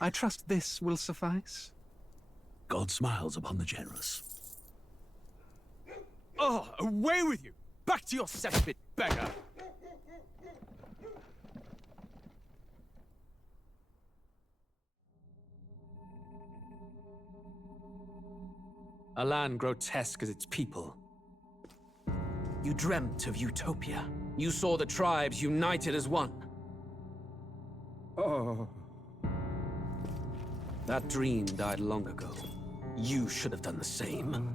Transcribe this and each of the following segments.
I trust this will suffice? God smiles upon the generous. Oh, away with you! Back to your cesspit, beggar! A land grotesque as its people. You dreamt of utopia. You saw the tribes united as one. Oh. That dream died long ago. You should have done the same.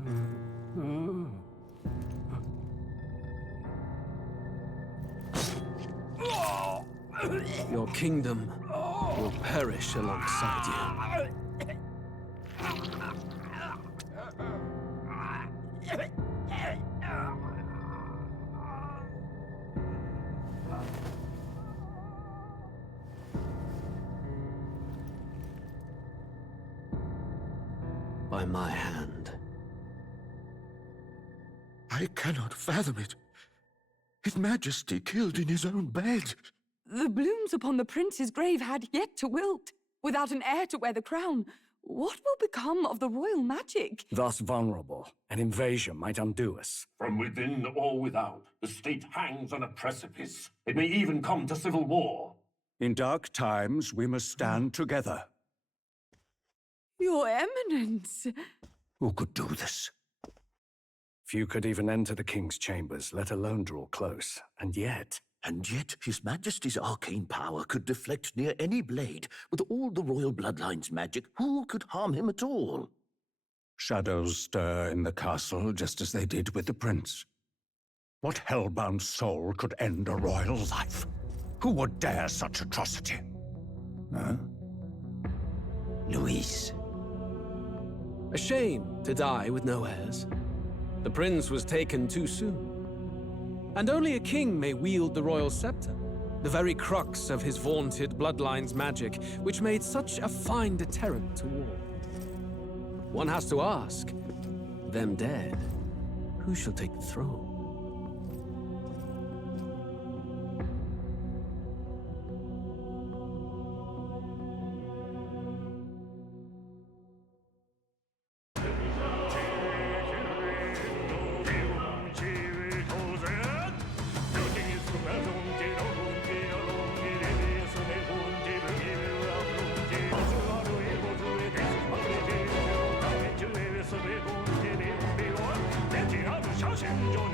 Your kingdom will perish alongside you. By my hand. I cannot fathom it. His Majesty killed in his own bed. The blooms upon the prince's grave had yet to wilt. Without an heir to wear the crown, what will become of the royal magic? Thus vulnerable, an invasion might undo us. From within or without, the state hangs on a precipice. It may even come to civil war. In dark times, we must stand together. Your Eminence! Who could do this? Few could even enter the king's chambers, let alone draw close. And yet, His Majesty's arcane power could deflect near any blade. With all the royal bloodline's magic, who could harm him at all? Shadows stir in the castle just as they did with the prince. What hellbound soul could end a royal life? Who would dare such atrocity? Huh? Luis. A shame to die with no heirs. The prince was taken too soon. And only a king may wield the royal scepter, the very crux of his vaunted bloodline's magic, which made such a fine deterrent to war. One has to ask, them dead, who shall take the throne? Senhor,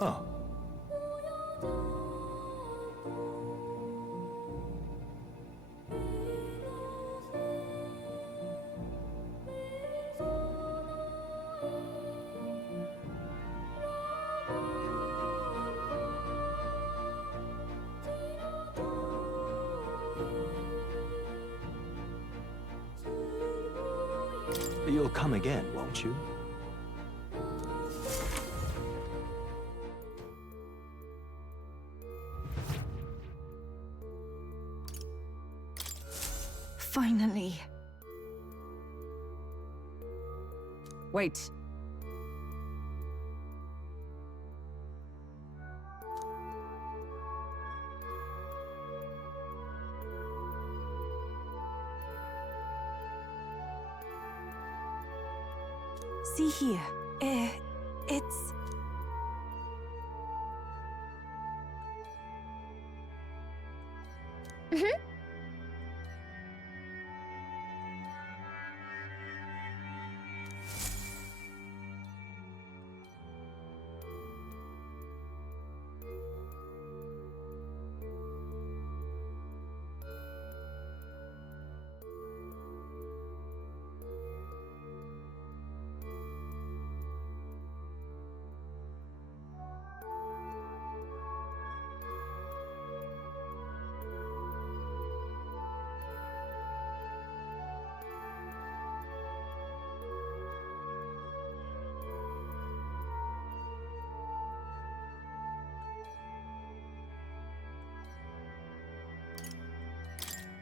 Oh. You'll come again, won't you? Finally. Wait. See here. It's...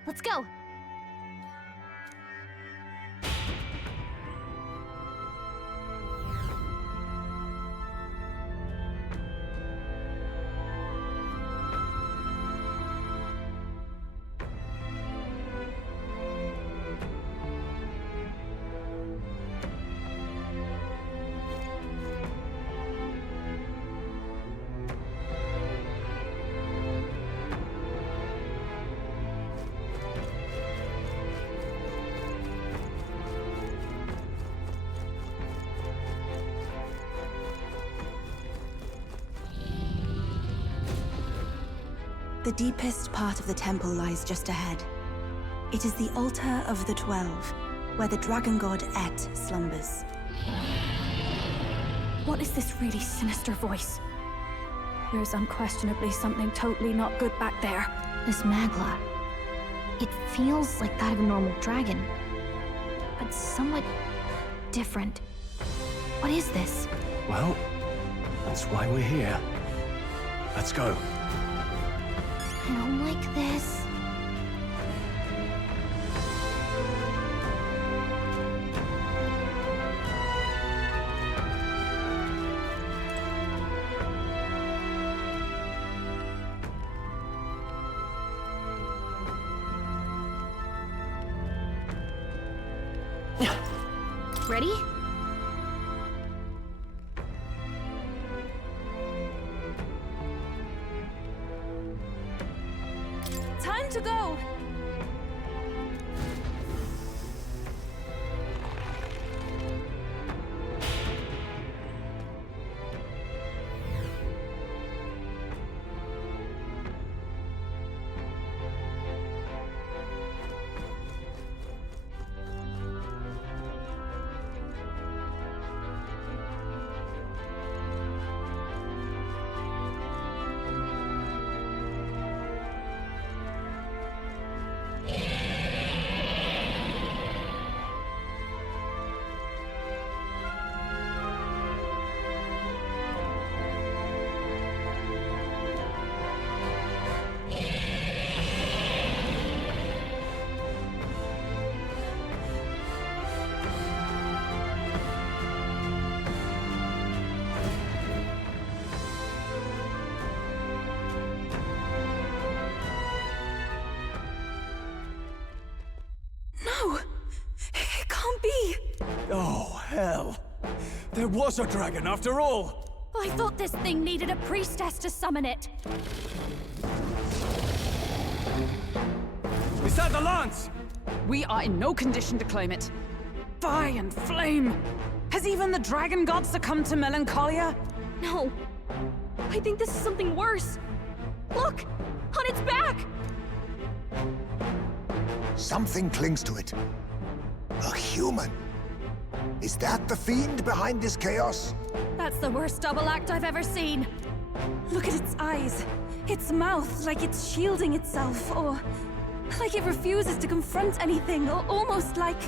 Let's go! The deepest part of the temple lies just ahead. It is the altar of the 12, where the dragon god Et slumbers. What is this really sinister voice? There's unquestionably something totally not good back there. This Magla. It feels like that of a normal dragon, but somewhat different. What is this? Well, that's why we're here. Let's go. I don't like this. Ready? Time to go! No! It can't be! Oh, hell! There was a dragon after all! I thought this thing needed a priestess to summon it. Is that the lance? We are in no condition to claim it. Fire and flame! Has even the dragon god succumbed to melancholia? No. I think this is something worse. Look! On its back! Something clings to it. A human. Is that the fiend behind this chaos? That's the worst double act I've ever seen. Look at its eyes. Its mouth, like it's shielding itself, or like it refuses to confront anything, or almost like...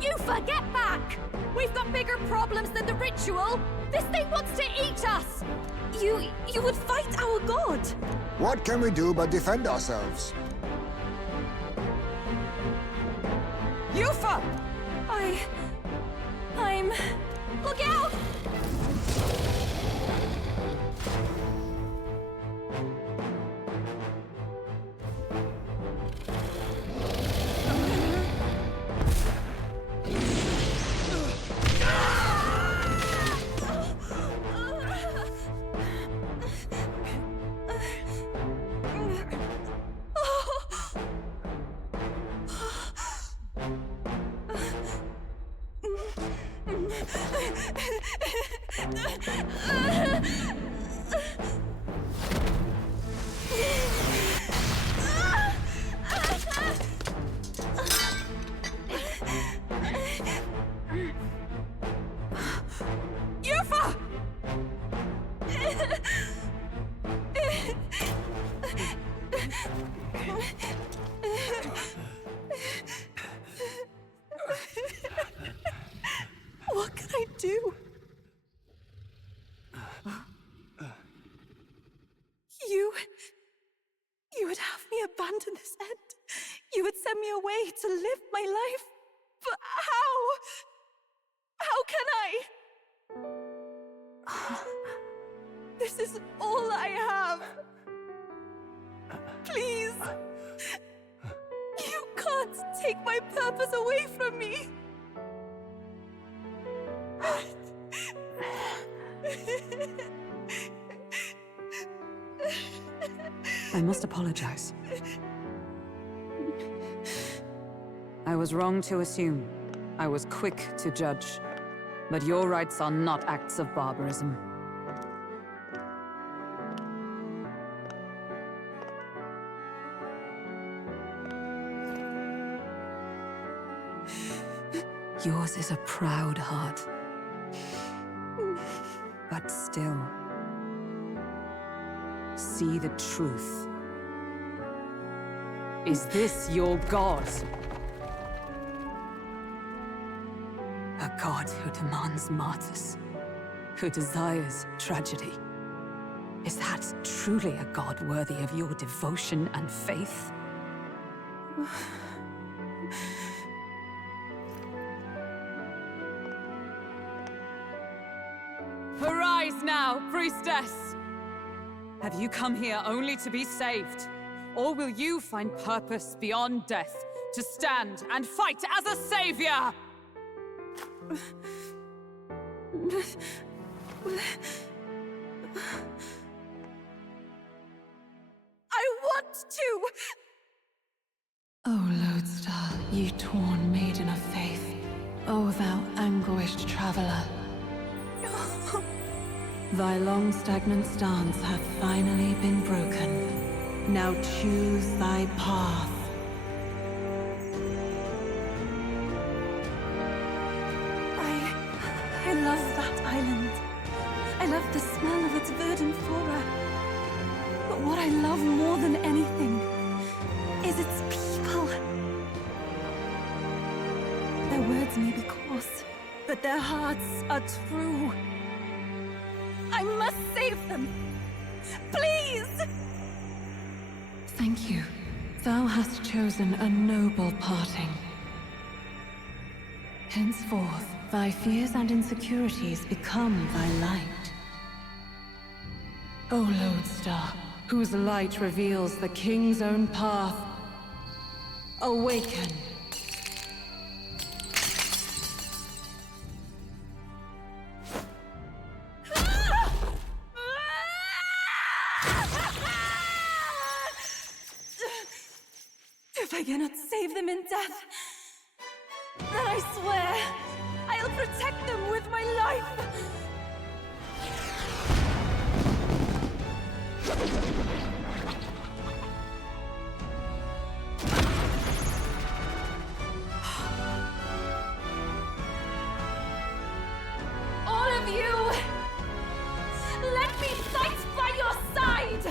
Yufa, get back! We've got bigger problems than the ritual! This thing wants to eat us! You would fight our god! What can we do but defend ourselves? Yufa! I'm... Look out! What can I do? You would have me abandon this end. You would send me away to live my life. But how? How can I? This is all I have. Please. You can't take my purpose away from me. I must apologize. I was wrong to assume. I was quick to judge. But your rites are not acts of barbarism. Yours is a proud heart. But still, see the truth. Is this your god? A god who demands martyrs, who desires tragedy. Is that truly a god worthy of your devotion and faith? Arise now, priestess! Have you come here only to be saved? Or will you find purpose beyond death, to stand and fight as a savior? I want to! O Lodestar, ye torn maiden of faith, O thou anguished traveler. Thy long stagnant stance hath finally been broken. Now choose thy path. I love that island. I love the smell of its verdant flora. But what I love more than anything is its people. Their words may be coarse, but their hearts are true. I must save them! Please! Thank you. Thou hast chosen a noble parting. Henceforth, thy fears and insecurities become thy light. O Lodestar, whose light reveals the king's own path, awaken! If I cannot save them in death, then I swear I'll protect them with my life! All of you! Let me fight by your side!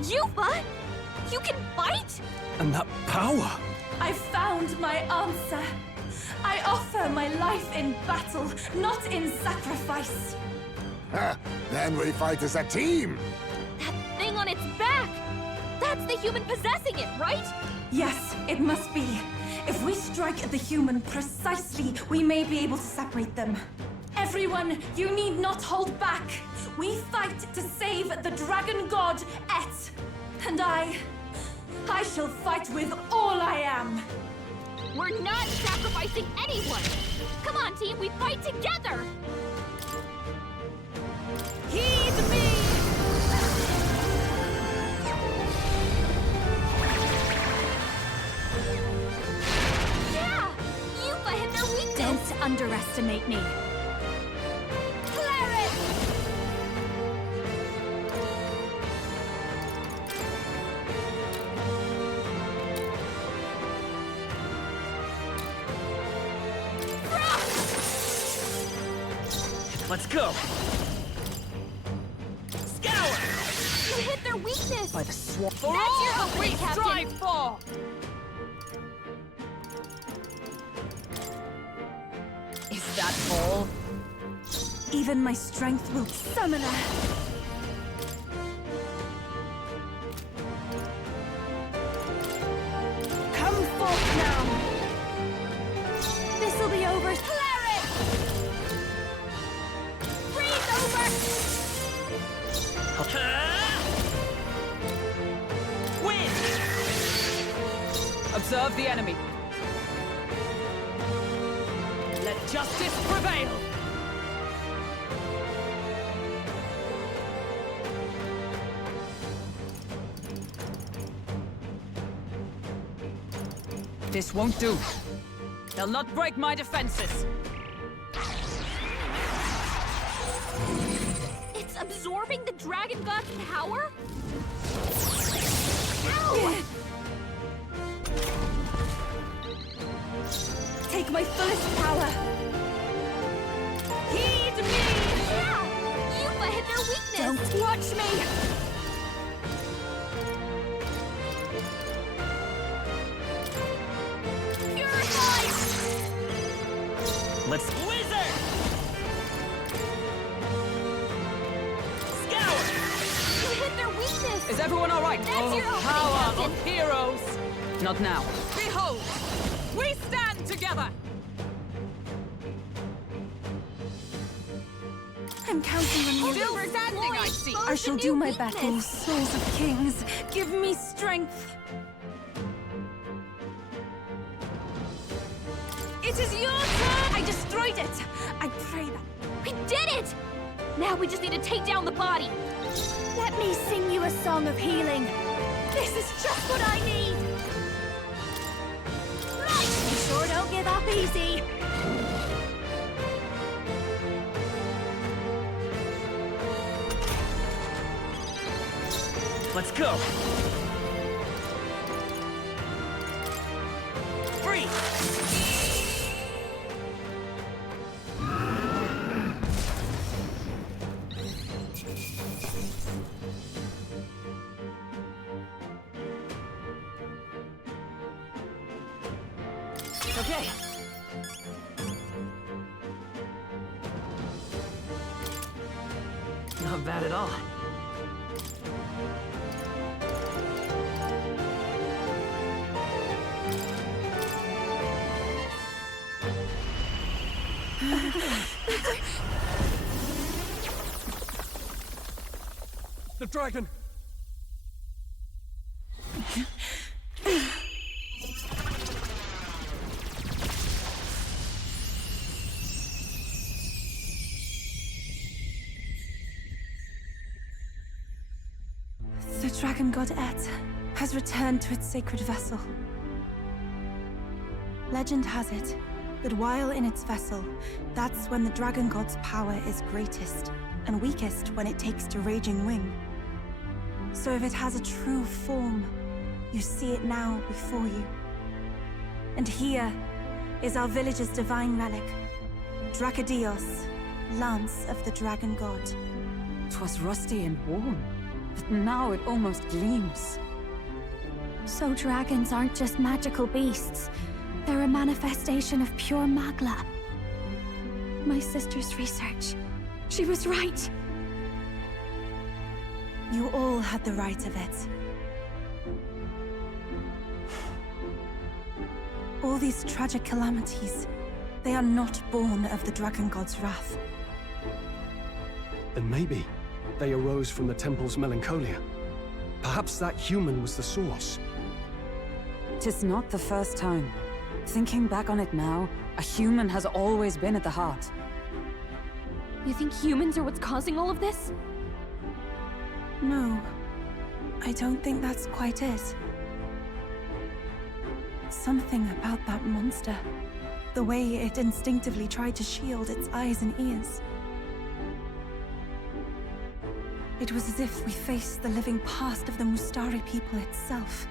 Yufa? You can fight? And that power! I found my answer. I offer my life in battle, not in sacrifice. Then we fight as a team! That thing on its back! That's the human possessing it, right? Yes, it must be. If we strike at the human precisely, we may be able to separate them. Everyone, you need not hold back. We fight to save the dragon god, Et. And I shall fight with all I am. We're not sacrificing anyone! Come on, team, we fight together! Heed me! Yeah! Yufa hit their weakness! Don't underestimate me. Cleric! Let's go! Scour! You hit their weakness! By the swarm. For That's all your that we opening, Captain. strive for! Is that all? Even my strength will summon her. Come forth now! This'll be over. Cleric! Freeze over! Win! Observe the enemy. Let justice prevail! This won't do. They'll not break my defenses. It's absorbing the dragon god's power? Ow! Take my fullest power. Heed me! Yeah! Yufa hit their weakness! Don't watch me! Purified! Let's wizard! Scour! You hit their weakness! Is everyone all right? That's your opening, power Captain. of heroes! Not now. Behold! We stand together! I'm counting on you. Still standing, I see! I shall do my battle, souls of kings. Give me strength. It is your turn! I destroyed it! I pray that... We did it! Now we just need to take down the body. Let me sing you a song of healing. This is just what I need! You sure don't give up easy. Let's go! Free! Okay. Not bad at all. dragon! The dragon god Et has returned to its sacred vessel. Legend has it that while in its vessel, that's when the dragon god's power is greatest, and weakest when it takes to raging wing. So if it has a true form, you see it now before you. And here is our village's divine relic, Drakodios, Lance of the Dragon God. 'Twas rusty and worn, but now it almost gleams. So dragons aren't just magical beasts. They're a manifestation of pure Magla. My sister's research. She was right. You all had the right of it. All these tragic calamities, they are not born of the Dragon God's wrath. Then maybe they arose from the temple's melancholia. Perhaps that human was the source. 'Tis not the first time. Thinking back on it now, a human has always been at the heart. You think humans are what's causing all of this? No, I don't think that's quite it. Something about that monster. The way it instinctively tried to shield its eyes and ears. It was as if we faced the living past of the Mustari people itself.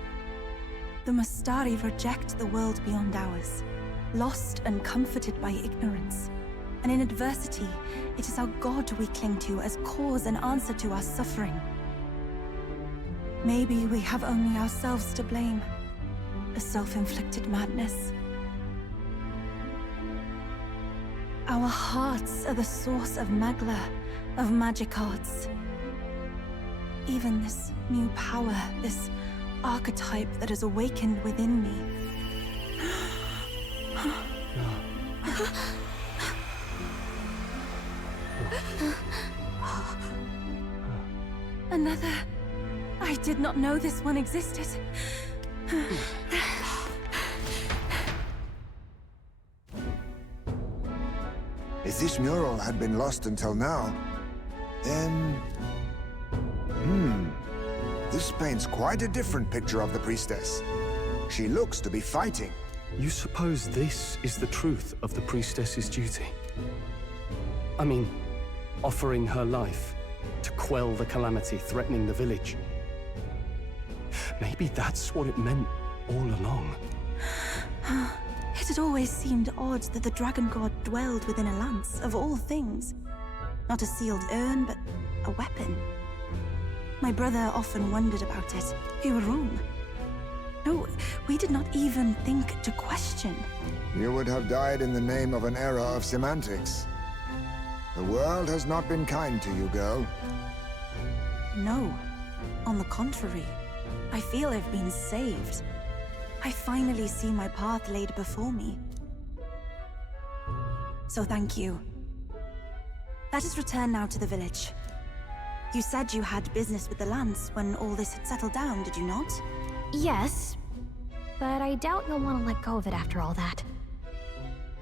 The Mustari reject the world beyond ours, lost and comforted by ignorance. And in adversity, it is our God we cling to as cause and answer to our suffering. Maybe we have only ourselves to blame. A self-inflicted madness. Our hearts are the source of Magla, of magic arts. Even this new power, this archetype that has awakened within me. Another. I did not know this one existed. If this mural had been lost until now, then... This paints quite a different picture of the priestess. She looks to be fighting. You suppose this is the truth of the priestess's duty? I mean, offering her life to quell the calamity threatening the village. Maybe that's what it meant all along. It had always seemed odd that the dragon god dwelled within a lance, of all things. Not a sealed urn, but a weapon. My brother often wondered about it. We were wrong. No, we did not even think to question. You would have died in the name of an era of semantics. The world has not been kind to you, girl. No. On the contrary, I feel I've been saved. I finally see my path laid before me. So thank you. Let us return now to the village. You said you had business with the Lance when all this had settled down, did you not? Yes, but I doubt you'll want to let go of it after all that.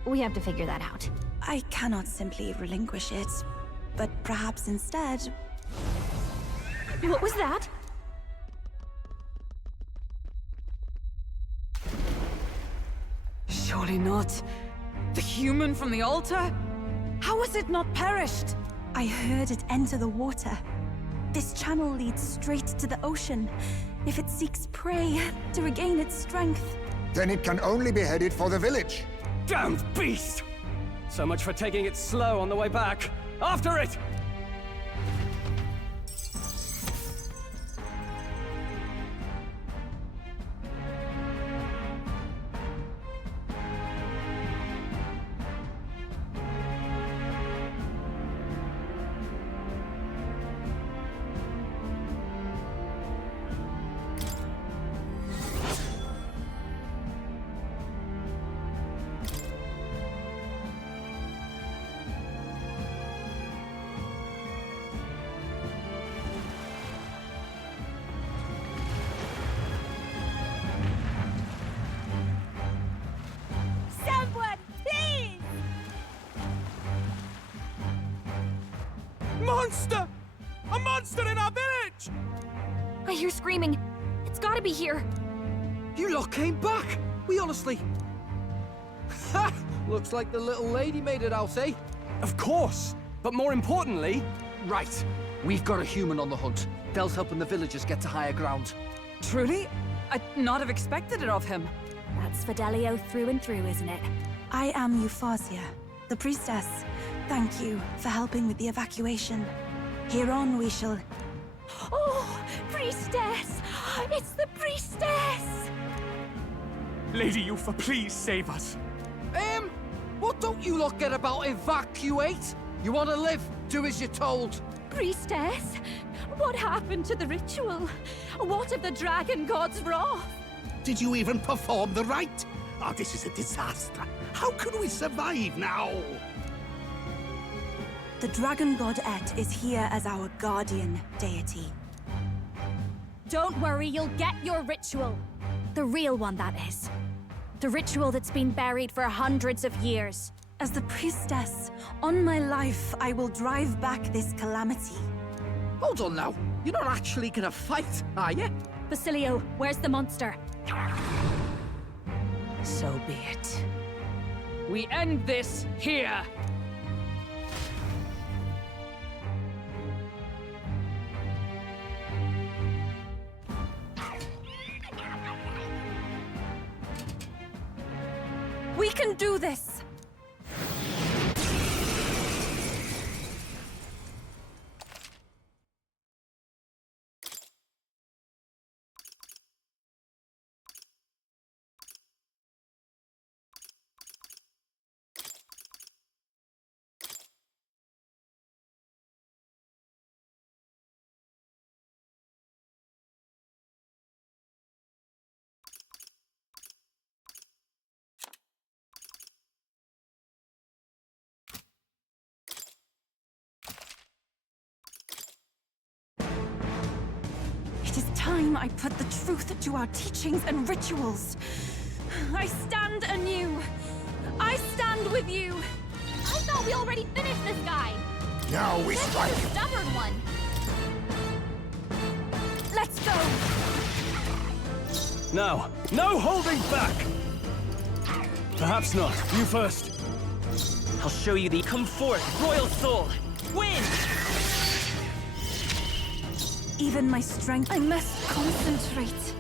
We have to figure that out. I cannot simply relinquish it, but perhaps instead... What was that? Surely not. The human from the altar? How has it not perished? I heard it enter the water. This channel leads straight to the ocean. If it seeks prey, to regain its strength. Then it can only be headed for the village. Damned beast! So much for taking it slow on the way back. After it! monster! A monster in our village! I hear screaming. It's gotta be here. You lot came back! We honestly... Ha! Looks like the little lady made it out, eh? Of course! But more importantly... Right. We've got a human on the hunt. They'll helping the villagers get to higher ground. Truly? I'd not have expected it of him. That's Fidelio through and through, isn't it? I am Euphasia, the priestess. Thank you for helping with the evacuation. Hereon we shall... Oh, priestess! It's the priestess! Lady Eupha, please save us. What don't you lot get about evacuate? You want to live? Do as you're told. Priestess? What happened to the ritual? What of the dragon god's wrath? Did you even perform the rite? Oh, this is a disaster. How can we survive now? The dragon god Et is here as our guardian deity. Don't worry, you'll get your ritual. The real one, that is. The ritual that's been buried for hundreds of years. As the priestess, on my life, I will drive back this calamity. Hold on now. You're not actually gonna fight, are you? Basilio, where's the monster? So be it. We end this here! We can do this! It is time I put the truth to our teachings and rituals. I stand anew. I stand with you. I thought we already finished this guy. Now we This strike. is a stubborn one. Let's go! Now, no holding back! Perhaps not. You first. I'll show you the... Come forth, royal soul! Win! Even my strength, I must concentrate.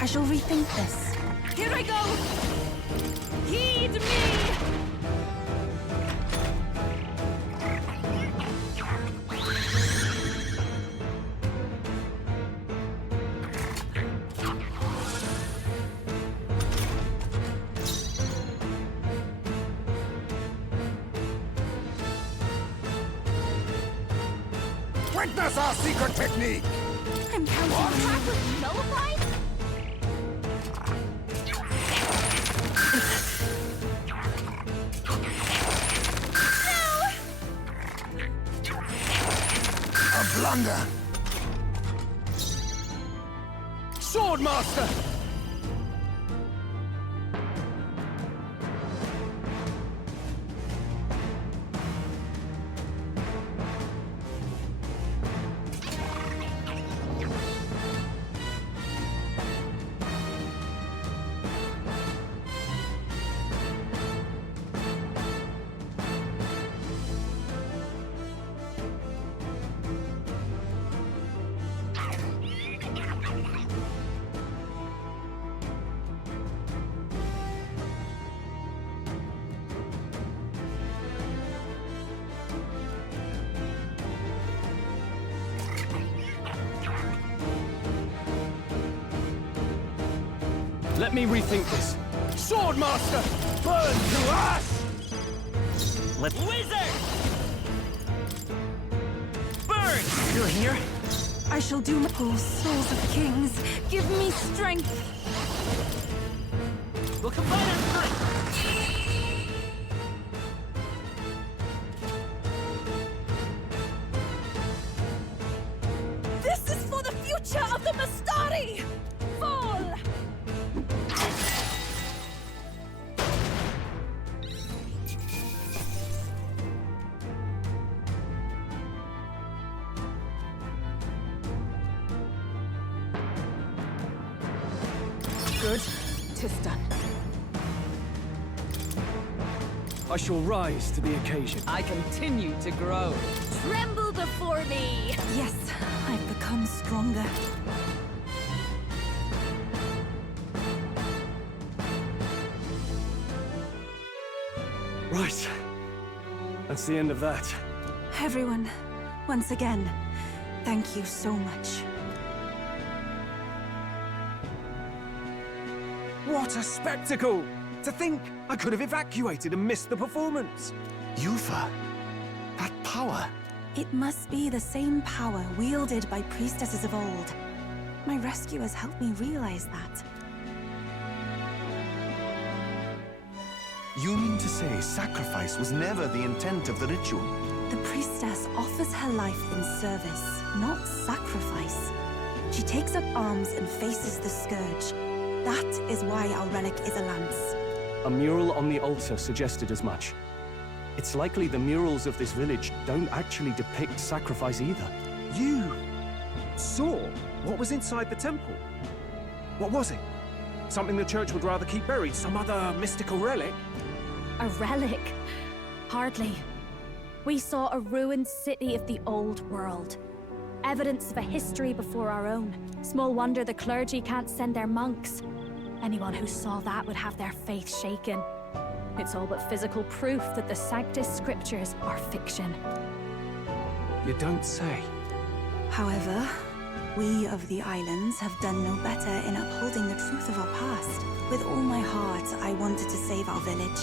I shall rethink this. Here I go! Heed me! Witness our secret technique! I'm counting on you. Attack was nullified? A blunder! Swordmaster! Let me rethink this. Swordmaster! Burn to ash! Wizard! Burn! You're here? I shall do my oh, souls of kings. Give me strength. We'll combine our strength! This is for the future of the Mastari! Fall! Good. 'Tis done. I shall rise to the occasion. I continue to grow. Tremble before me! Yes, I've become stronger. Right. That's the end of that. Everyone, once again, thank you so much. What a spectacle! To think I could have evacuated and missed the performance. Yufa, that power. It must be the same power wielded by priestesses of old. My rescuers helped me realize that. You mean to say sacrifice was never the intent of the ritual? The priestess offers her life in service, not sacrifice. She takes up arms and faces the scourge. That is why our relic is a lance. A mural on the altar suggested as much. It's likely the murals of this village don't actually depict sacrifice either. You saw what was inside the temple? What was it? Something the church would rather keep buried? Some other mystical relic? A relic? Hardly. We saw a ruined city of the old world. Evidence of a history before our own. Small wonder the clergy can't send their monks. Anyone who saw that would have their faith shaken. It's all but physical proof that the Sanctus Scriptures are fiction. You don't say. However, we of the islands have done no better in upholding the truth of our past. With all my heart, I wanted to save our village.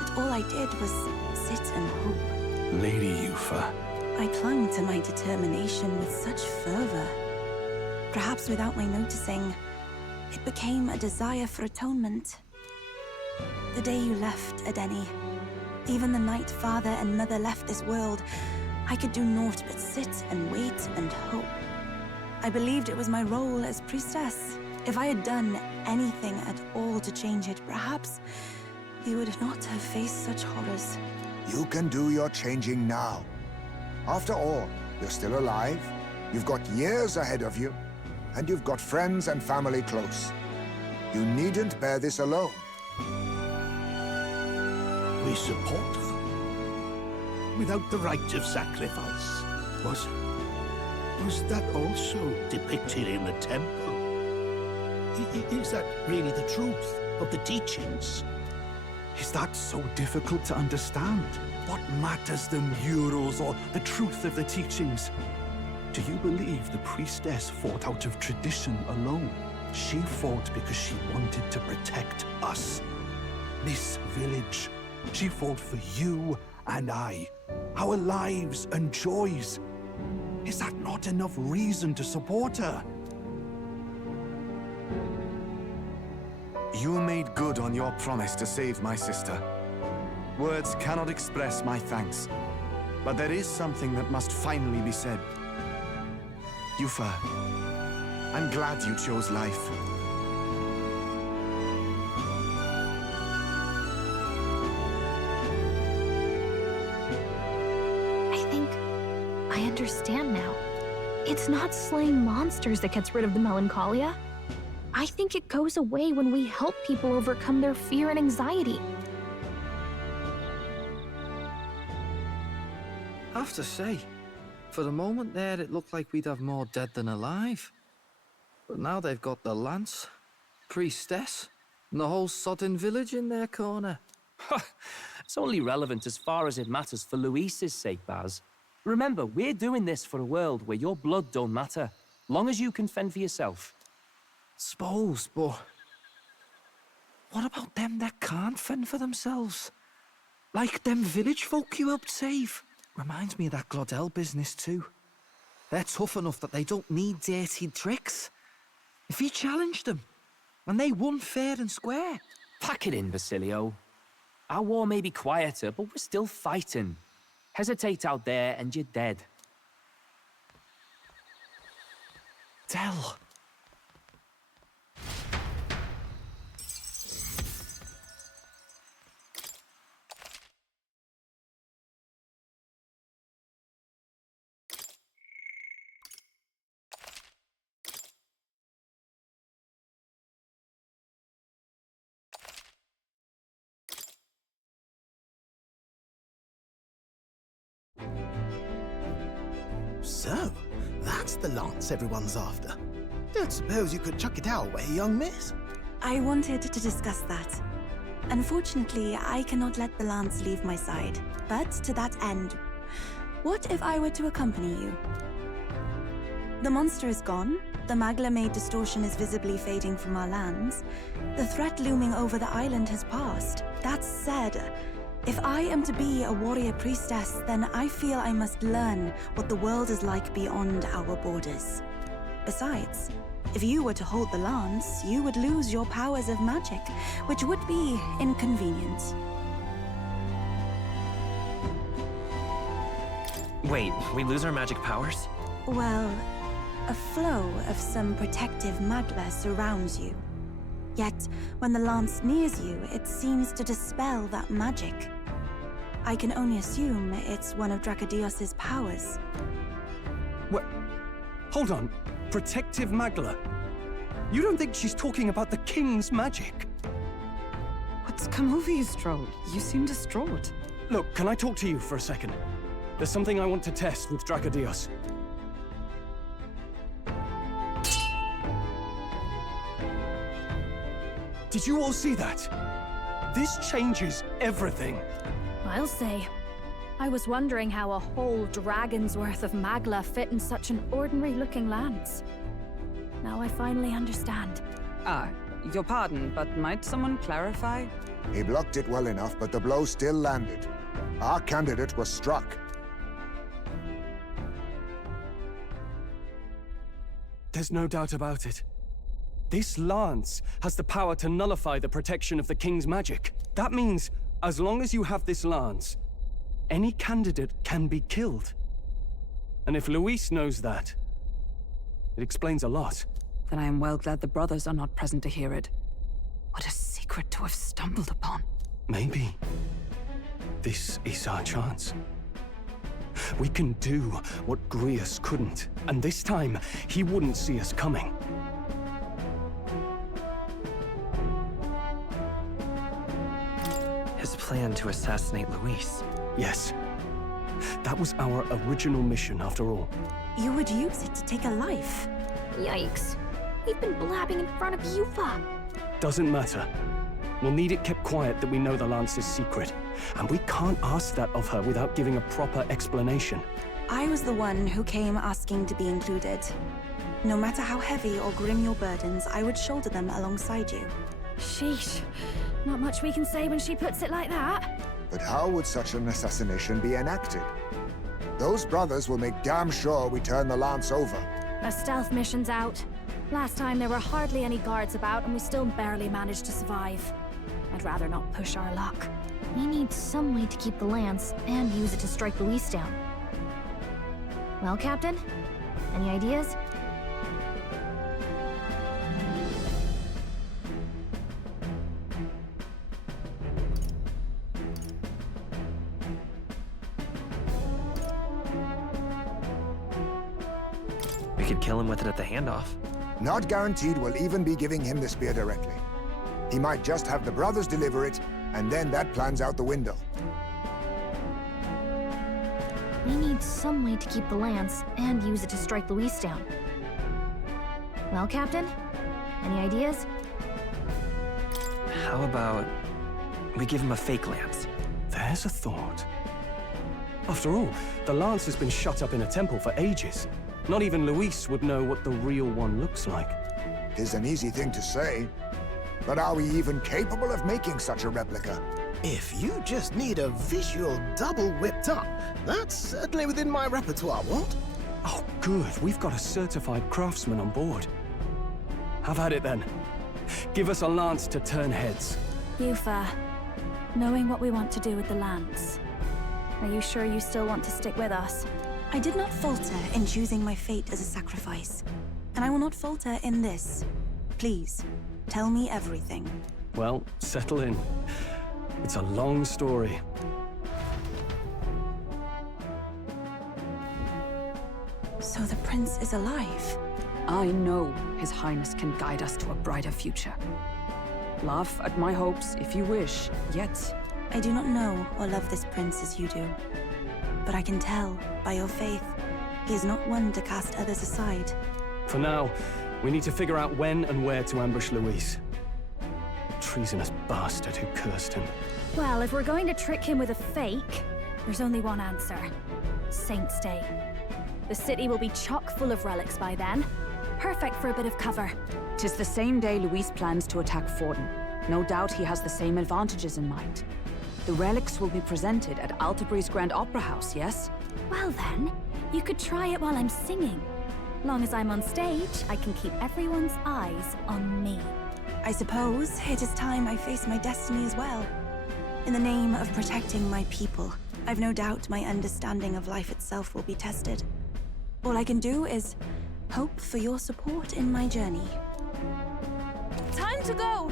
But all I did was sit and hope. Lady Yufa. I clung to my determination with such fervor. Perhaps without my noticing, it became a desire for atonement. The day you left, Adeni, even the night father and mother left this world, I could do naught but sit and wait and hope. I believed it was my role as priestess. If I had done anything at all to change it, perhaps we would not have faced such horrors. You can do your changing now. After all, you're still alive, you've got years ahead of you, and you've got friends and family close. You needn't bear this alone. We support her. Without the rite of sacrifice. Was that also depicted in the temple? Is that really the truth of the teachings? Is that so difficult to understand? What matters the murals or the truth of the teachings? Do you believe the priestess fought out of tradition alone? She fought because she wanted to protect us. This village. She fought for you and I. Our lives and joys. Is that not enough reason to support her? You made good on your promise to save my sister. Words cannot express my thanks. But there is something that must finally be said. Yufa, I'm glad you chose life. I think I understand now. It's not slaying monsters that gets rid of the melancholia. I think it goes away when we help people overcome their fear and anxiety. I have to say, for the moment there, it looked like we'd have more dead than alive. But now they've got the lance, priestess, and the whole sodden village in their corner. It's only relevant as far as it matters for Luis's sake, Baz. Remember, we're doing this for a world where your blood don't matter, long as you can fend for yourself. Suppose, but what about them that can't fend for themselves? Like them village folk you helped save. Reminds me of that Glodell business too. They're tough enough that they don't need dirty tricks. If you challenged them, and they won fair and square. Pack it in, Basilio. Our war may be quieter, but we're still fighting. Hesitate out there and you're dead. Del. So, that's the lance everyone's after. Don't suppose you could chuck it our way, young miss? I wanted to discuss that. Unfortunately, I cannot let the lance leave my side. But to that end, what if I were to accompany you? The monster is gone. The Magla-made distortion is visibly fading from our lands. The threat looming over the island has passed. That said, if I am to be a warrior priestess, then I feel I must learn what the world is like beyond our borders. Besides, if you were to hold the lance, you would lose your powers of magic, which would be inconvenient. Wait, we lose our magic powers? Well, a flow of some protective magla surrounds you. Yet, when the lance nears you, it seems to dispel that magic. I can only assume it's one of Drakodios' powers. What? Hold on. Protective magla? You don't think she's talking about the king's magic? What's come over you, Stroll? You seem distraught. Look, can I talk to you for a second? There's something I want to test with Drakodios. Did you all see that? This changes everything. I'll say. I was wondering how a whole dragon's worth of magla fit in such an ordinary-looking lance. Now I finally understand. Your pardon, but might someone clarify? He blocked it well enough, but the blow still landed. Our candidate was struck. There's no doubt about it. This lance has the power to nullify the protection of the king's magic. That means, as long as you have this lance, any candidate can be killed. And if Luis knows that, it explains a lot. Then I am well glad the brothers are not present to hear it. What a secret to have stumbled upon. Maybe this is our chance. We can do what Grius couldn't, and this time, he wouldn't see us coming. His plan to assassinate Luis. Yes. That was our original mission, after all. You would use it to take a life. Yikes. We've been blabbing in front of Yufa. Doesn't matter. We'll need it kept quiet that we know the lance is secret. And we can't ask that of her without giving a proper explanation. I was the one who came asking to be included. No matter how heavy or grim your burdens, I would shoulder them alongside you. Sheesh. Not much we can say when she puts it like that. But how would such an assassination be enacted? Those brothers will make damn sure we turn the lance over. A stealth mission's out. Last time there were hardly any guards about and we still barely managed to survive. I'd rather not push our luck. We need some way to keep the lance and use it to strike Luis down. Well, Captain? Any ideas? We could kill him with it at the handoff. Not guaranteed we'll even be giving him the spear directly. He might just have the brothers deliver it, and then that plan's out the window. We need some way to keep the lance and use it to strike Luis down. Well, Captain? Any ideas? How about we give him a fake lance? There's a thought. After all, the lance has been shut up in a temple for ages. Not even Luis would know what the real one looks like. 'Tis an easy thing to say, but are we even capable of making such a replica? If you just need a visual double whipped up, that's certainly within my repertoire, what? Oh, good. We've got a certified craftsman on board. Have at it then. Give us a lance to turn heads. Yufa, knowing what we want to do with the lance, are you sure you still want to stick with us? I did not falter in choosing my fate as a sacrifice, and I will not falter in this. Please, tell me everything. Well, settle in. It's a long story. So the prince is alive? I know His Highness can guide us to a brighter future. Laugh at my hopes if you wish, yet... I do not know or love this prince as you do. But I can tell, by your faith, He is not one to cast others aside. For now, we need to figure out when and where to ambush Luis. Treasonous bastard who cursed him. Well, if we're going to trick him with a fake, there's only one answer. Saint's Day. The city will be chock full of relics by then. Perfect for a bit of cover. 'Tis the same day Luis plans to attack Forden. No doubt he has the same advantages in mind. The relics will be presented at Altabri's Grand Opera House, yes? Well then, you could try it while I'm singing. Long as I'm on stage, I can keep everyone's eyes on me. I suppose it is time I face my destiny as well. In the name of protecting my people, I've no doubt my understanding of life itself will be tested. All I can do is hope for your support in my journey. Time to go!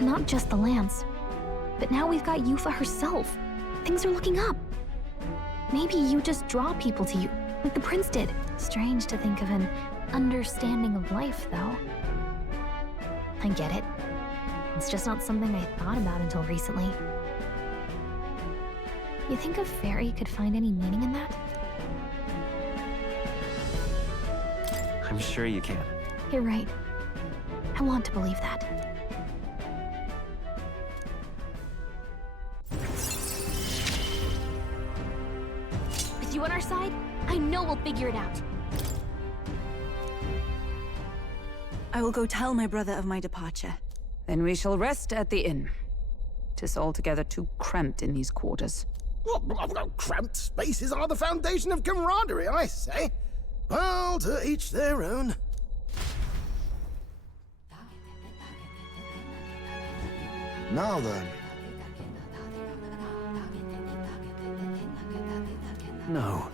Not just the lance, but now we've got Yufa herself. Things are looking up. Maybe you just draw people to you, like the prince did. Strange to think of an understanding of life, though. I get it. It's just not something I thought about until recently. You think a fairy could find any meaning in that? I'm sure you can. You're right. I want to believe that. With you on our side, I know we'll figure it out. I will go tell my brother of my departure. Then we shall rest at the inn. 'Tis altogether too cramped in these quarters. What, cramped spaces are the foundation of camaraderie, I say. Well, to each their own. Now then. No.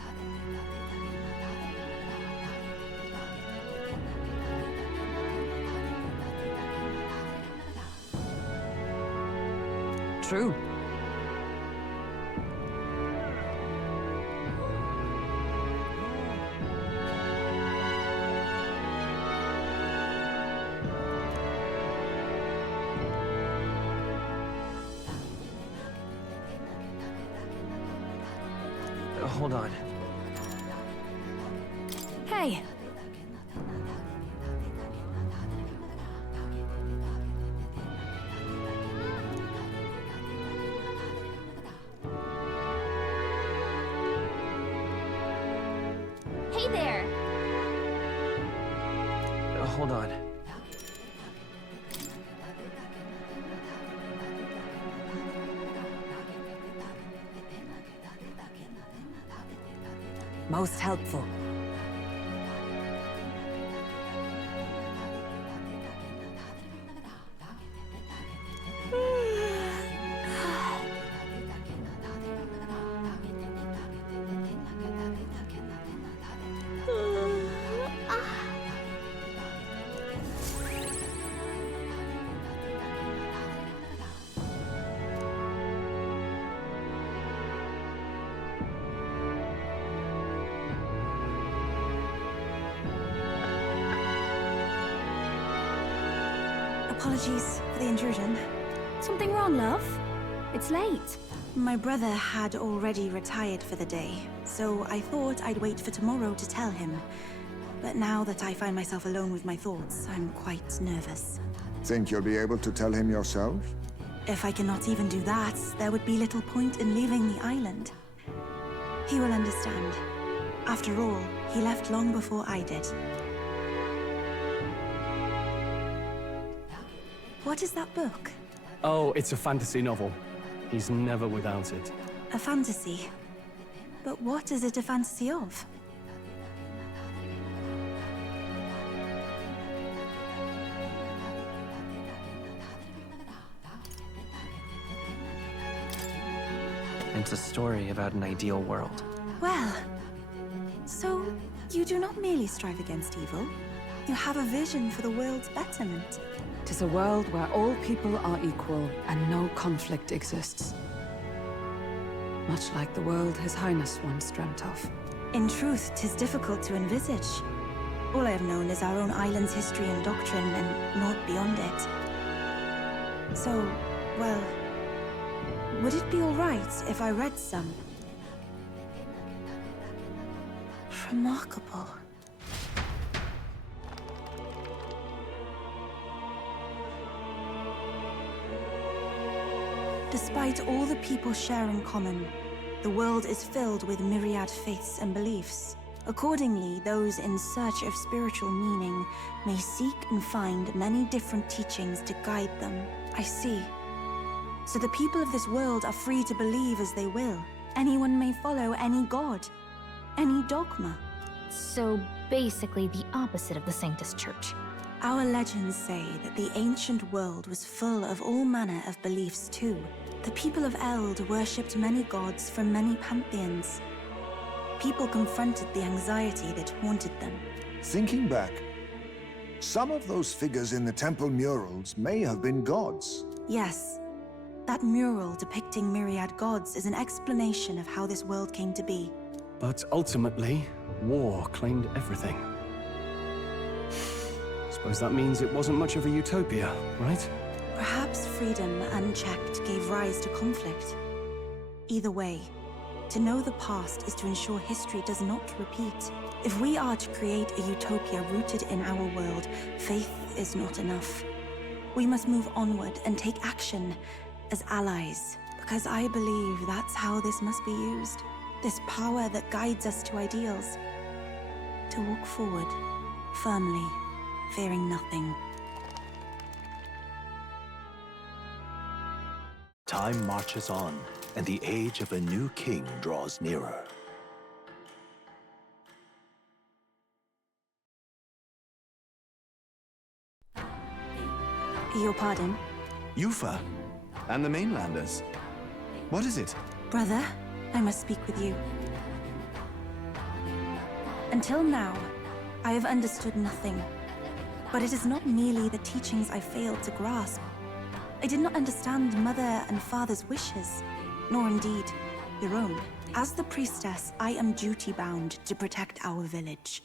True. Hold on. Hey. Hey there. Hold on. Most helpful. Apologies for the intrusion. Something wrong, love? It's late. My brother had already retired for the day, so I thought I'd wait for tomorrow to tell him. But now that I find myself alone with my thoughts, I'm quite nervous. Think you'll be able to tell him yourself? If I cannot even do that, there would be little point in leaving the island. He will understand. After all, he left long before I did. What is that book? Oh, it's a fantasy novel. He's never without it. A fantasy? But what is it a fantasy of? It's a story about an ideal world. Well, so you do not merely strive against evil. You have a vision for the world's betterment. 'Tis a world where all people are equal and no conflict exists. Much like the world His Highness once dreamt of. In truth, 'tis difficult to envisage. All I have known is our own island's history and doctrine, and naught beyond it. So, well, Would it be alright if I read some? Remarkable. Despite all the people share in common, the world is filled with myriad faiths and beliefs. Accordingly, those in search of spiritual meaning may seek and find many different teachings to guide them. I see. So the people of this world are free to believe as they will. Anyone may follow any god, any dogma. So basically the opposite of the Sanctus Church. Our legends say that the ancient world was full of all manner of beliefs too. The people of Eld worshipped many gods from many pantheons. People confronted the anxiety that haunted them. Thinking back, some of those figures in the temple murals may have been gods. Yes. That mural depicting myriad gods is an explanation of how this world came to be. But ultimately, war claimed everything. Suppose that means it wasn't much of a utopia, right? Perhaps freedom unchecked gave rise to conflict. Either way, to know the past is to ensure history does not repeat. If we are to create a utopia rooted in our world, faith is not enough. We must move onward and take action as allies, because I believe that's how this must be used. This power that guides us to ideals. To walk forward, firmly, fearing nothing. Time marches on, and the age of a new king draws nearer. Your pardon? Yufa, and the mainlanders. What is it? Brother, I must speak with you. Until now, I have understood nothing. But it is not merely the teachings I failed to grasp. I did not understand Mother and Father's wishes, nor indeed your own. As the priestess, I am duty-bound to protect our village.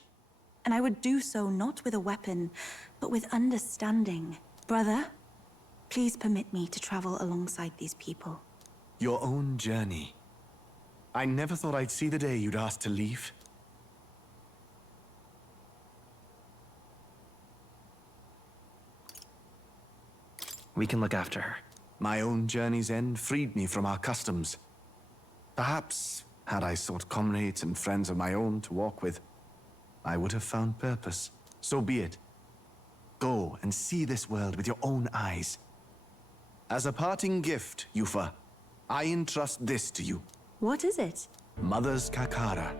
And I would do so not with a weapon, but with understanding. Brother, please permit me to travel alongside these people. Your own journey. I never thought I'd see the day you'd ask to leave. We can look after her. My own journey's end freed me from our customs. Perhaps, had I sought comrades and friends of my own to walk with, I would have found purpose. So be it. Go and see this world with your own eyes. As a parting gift, Yufa, I entrust this to you. What is it? Mother's Kakara.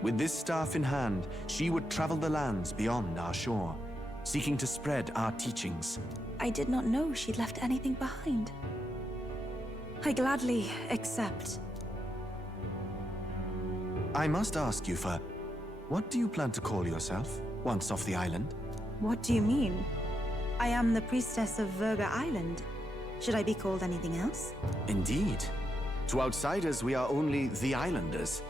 With this staff in hand, she would travel the lands beyond our shore, seeking to spread our teachings. I did not know she'd left anything behind. I gladly accept. I must ask, Yufa, what do you plan to call yourself, once off the island? What do you mean? I am the priestess of Verga Island. Should I be called anything else? Indeed. To outsiders, we are only the islanders.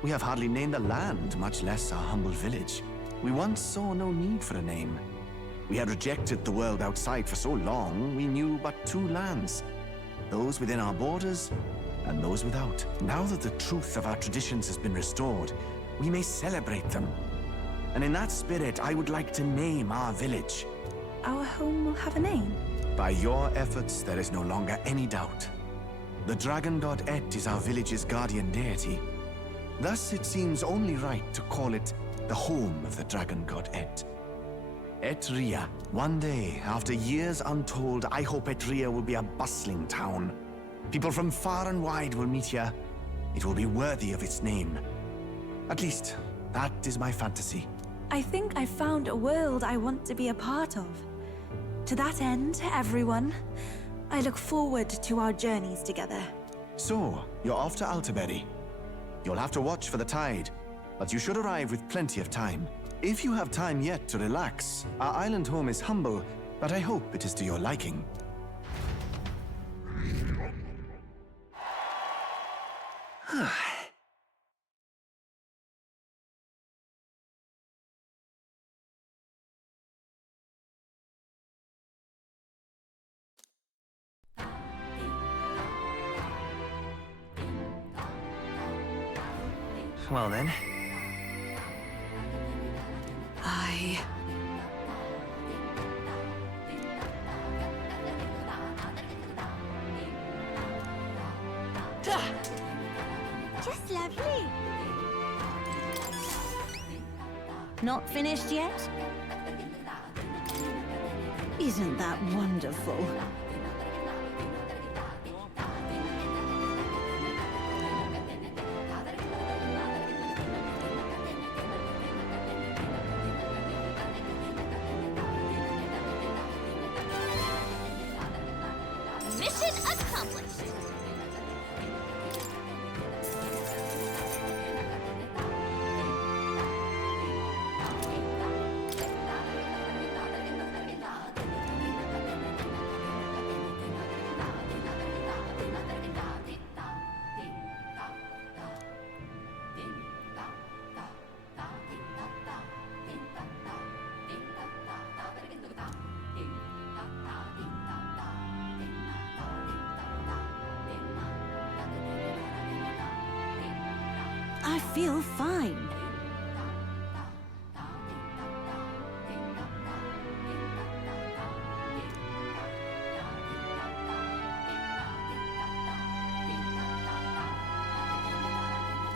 We have hardly named a land, much less our humble village. We once saw no need for a name. We had rejected the world outside for so long, we knew but two lands. Those within our borders, and those without. Now that the truth of our traditions has been restored, we may celebrate them. And in that spirit, I would like to name our village. Our home will have a name? By your efforts, there is no longer any doubt. The dragon god Et is our village's guardian deity. Thus, it seems only right to call it the home of the dragon god Et. Etria. One day, after years untold, I hope Etria will be a bustling town. People from far and wide will meet here. It will be worthy of its name. At least, that is my fantasy. I think I found a world I want to be a part of. To that end, everyone, I look forward to our journeys together. So, you're off to Altaberry. You'll have to watch for the tide, but you should arrive with plenty of time. If you have time yet to relax, our island home is humble, but I hope it is to your liking. Well then. Just lovely. Not finished yet? Isn't that wonderful? Mission accomplished. I feel fine.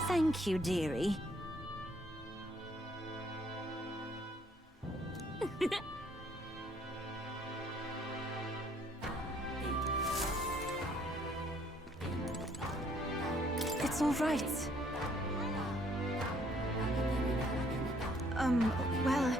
Thank you, dearie. It's all right. Well...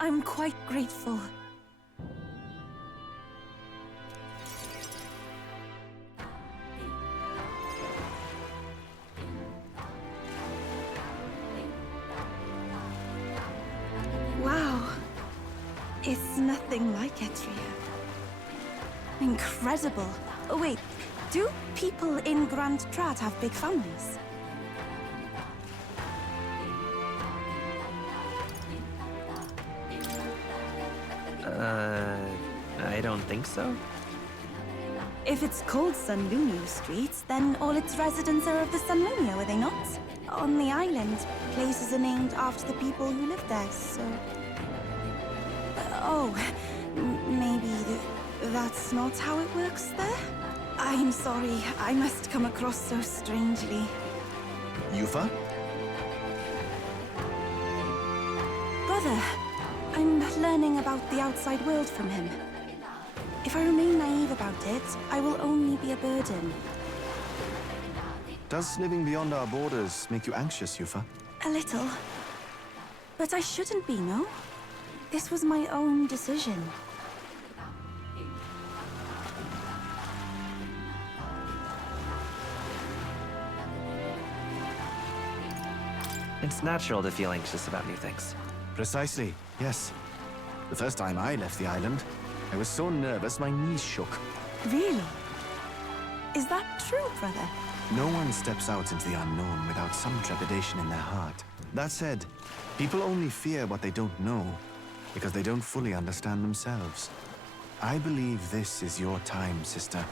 I'm quite grateful. Wow. It's nothing like Etria. Incredible. Oh, wait. Do people in Grand Trat have big families? I don't think so. If it's called Sunlunio Street, then all its residents are of the Sunlunio, are they not? On the island, places are named after the people who live there, so... maybe that's not how it works there? I'm sorry, I must come across so strangely. Yufa? Brother, I'm learning about the outside world from him. If I remain naive about it, I will only be a burden. Does living beyond our borders make you anxious, Yufa? A little. But I shouldn't be, no? This was my own decision. It's natural to feel anxious about new things. Precisely, yes. The first time I left the island, I was so nervous my knees shook. Really? Is that true, brother? No one steps out into the unknown without some trepidation in their heart. That said, people only fear what they don't know because they don't fully understand themselves. I believe this is your time, sister.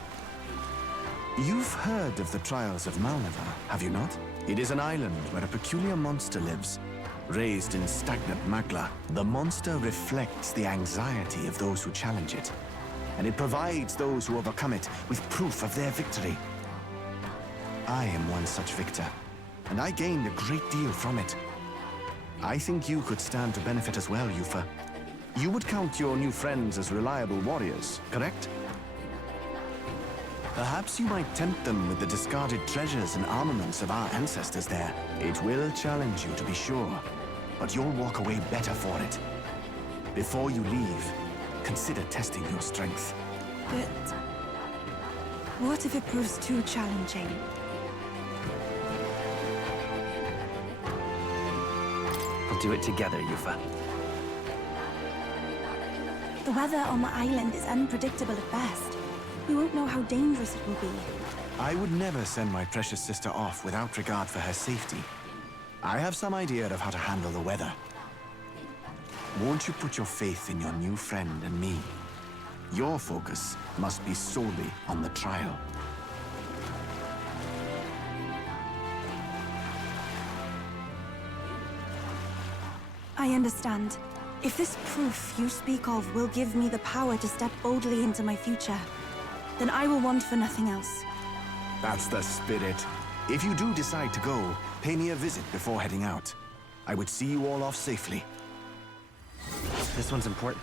You've heard of the trials of Malneva, have you not? It is an island where a peculiar monster lives. Raised in stagnant magma, the monster reflects the anxiety of those who challenge it, and it provides those who overcome it with proof of their victory. I am one such victor, and I gained a great deal from it. I think you could stand to benefit as well, Yufa. You would count your new friends as reliable warriors, correct? Perhaps you might tempt them with the discarded treasures and armaments of our ancestors there. It will challenge you, to be sure, but you'll walk away better for it. Before you leave, consider testing your strength. But what if it proves too challenging? We'll do it together, Yufa. The weather on the island is unpredictable at best. We won't know how dangerous it will be. I would never send my precious sister off without regard for her safety. I have some idea of how to handle the weather. Won't you put your faith in your new friend and me? Your focus must be solely on the trial. I understand. If this proof you speak of will give me the power to step boldly into my future, then I will want for nothing else. That's the spirit. If you do decide to go, pay me a visit before heading out. I would see you all off safely. This one's important.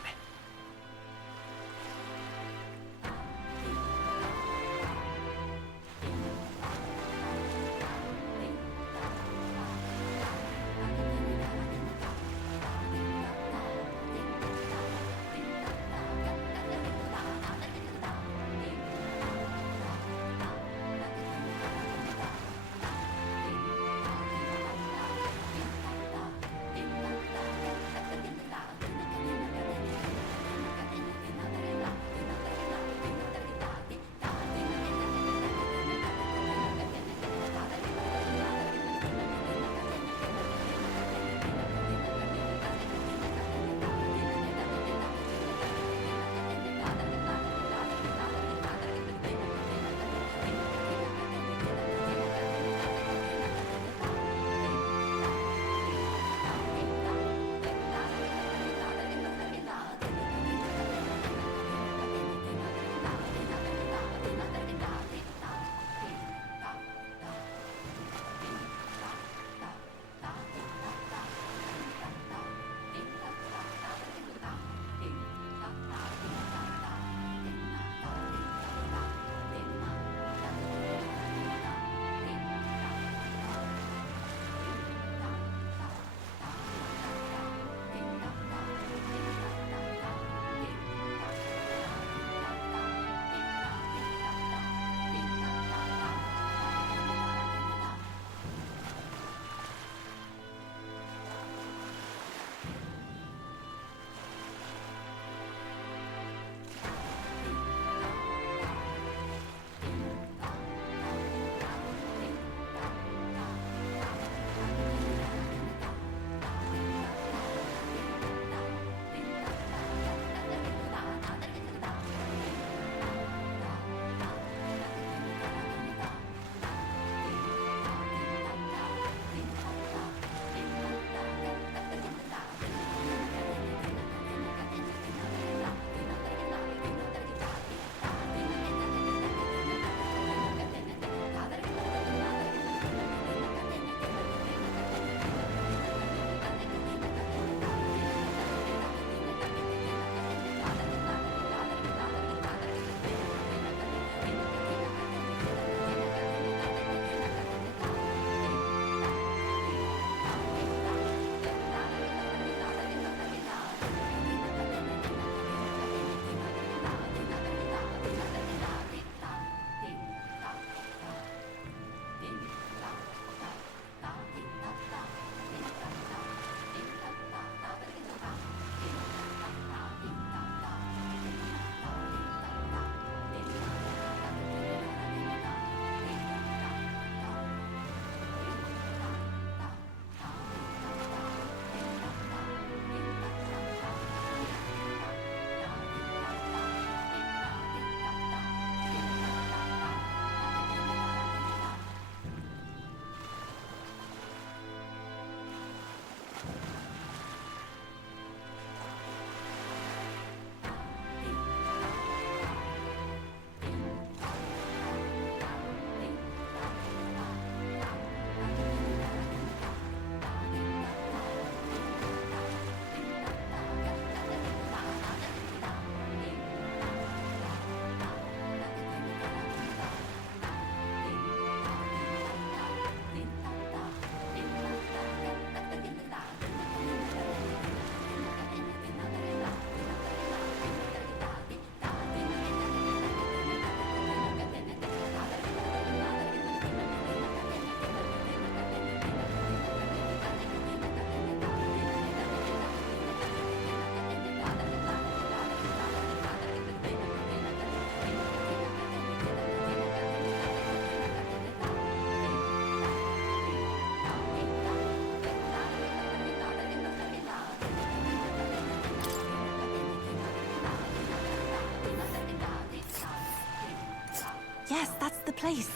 Yes, that's the place.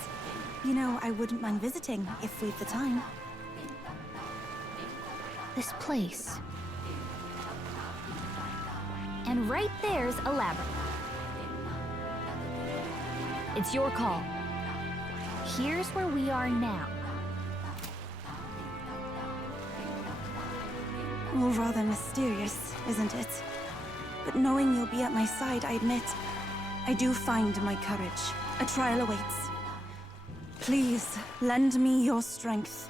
You know, I wouldn't mind visiting if we've the time. This place. And right there's a labyrinth. It's your call. Here's where we are now. Well, rather mysterious, isn't it? But knowing you'll be at my side, I admit, I do find my courage. A trial awaits. Please, lend me your strength.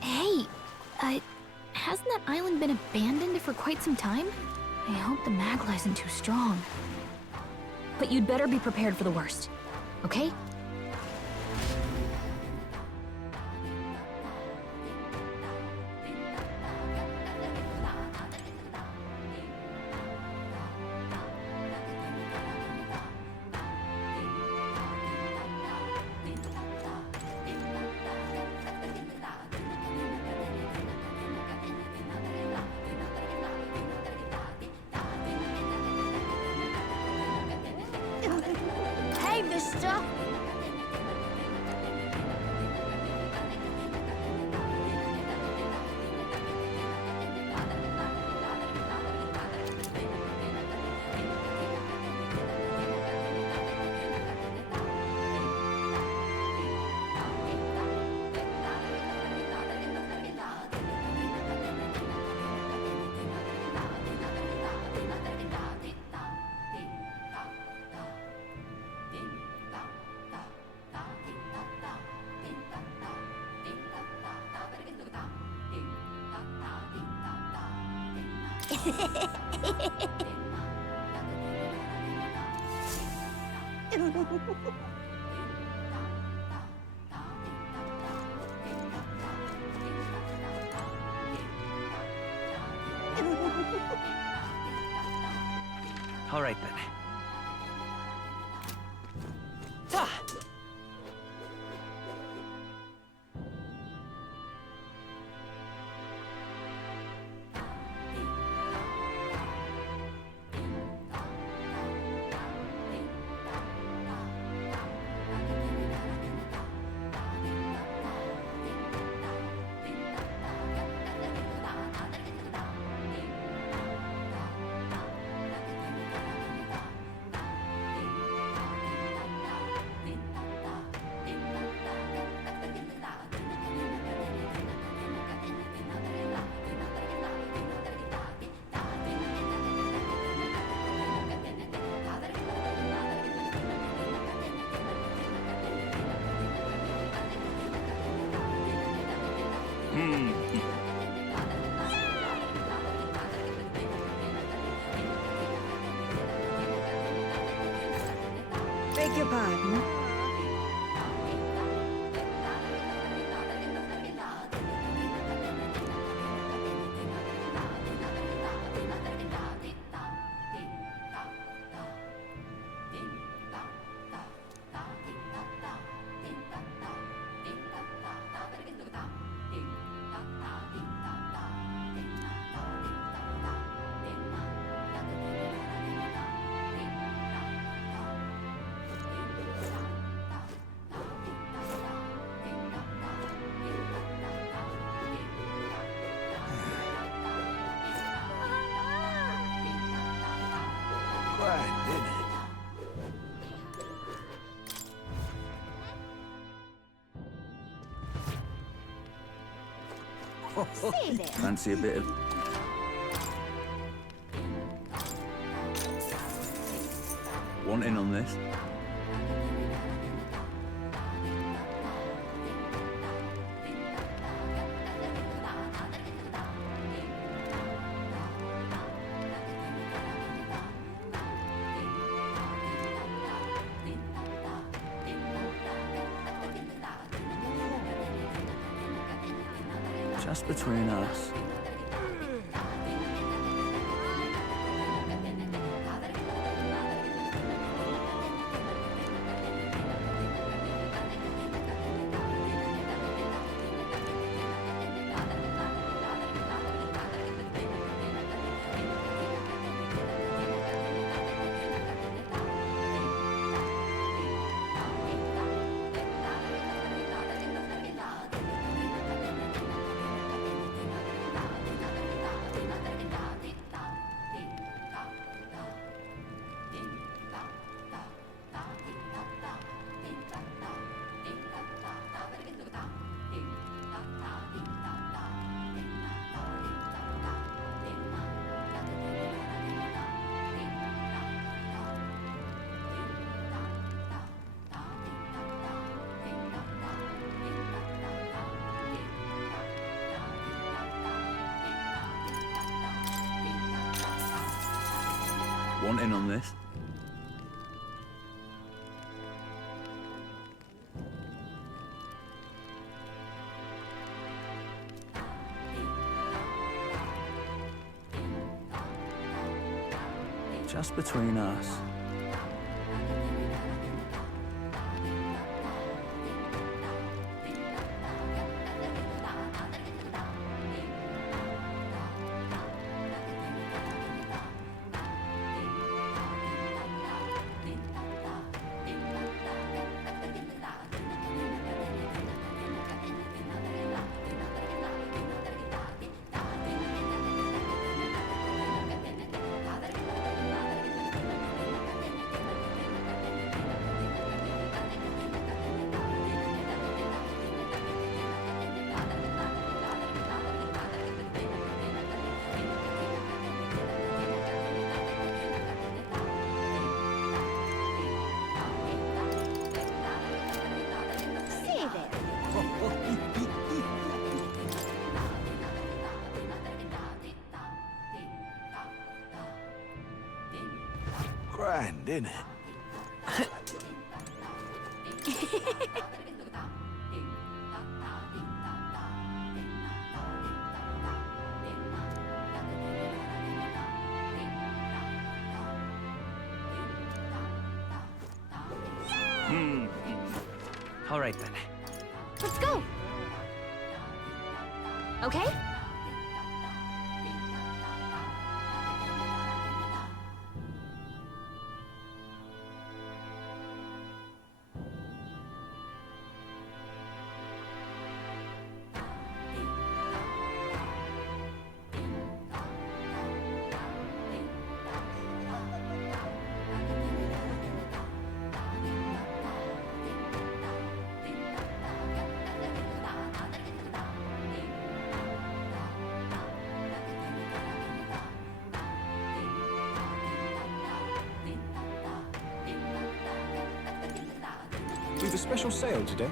Hey, hasn't that island been abandoned for quite some time? I hope the Magla isn't too strong. But you'd better be prepared for the worst, okay? Hey, mister! All right, then. Ta! Beg your pardon. Say there. Fancy a bit of... Want in on this? Just between us. Want in on this? Just between us. Grand, innit? All right then. Let's go! Okay? We've a special sale today.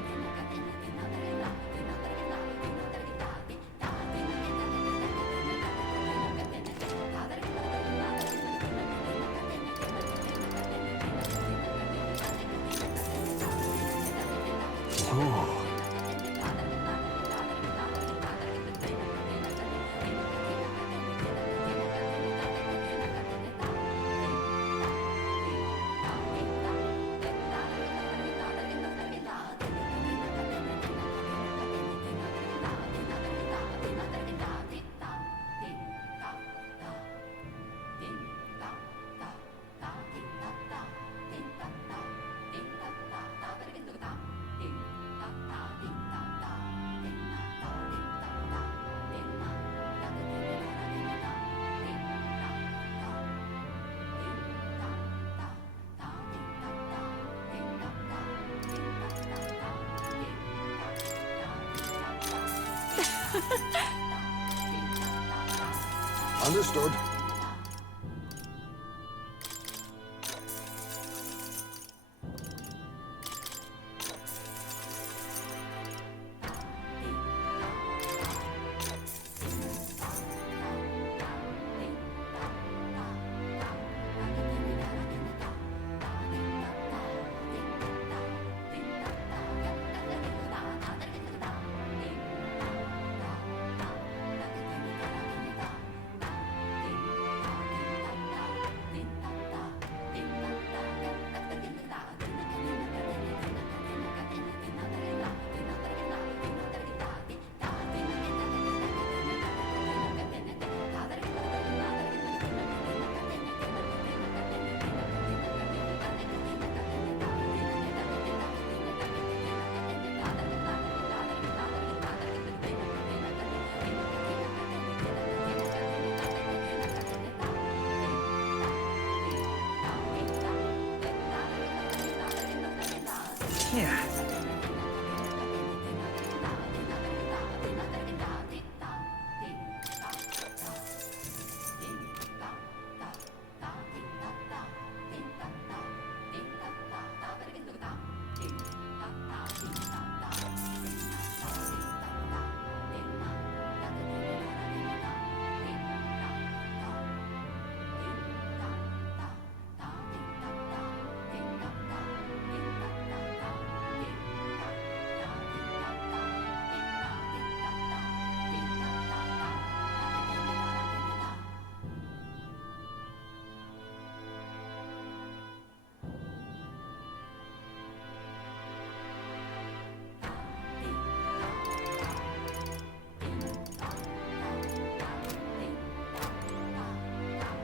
Understood.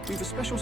We've a special...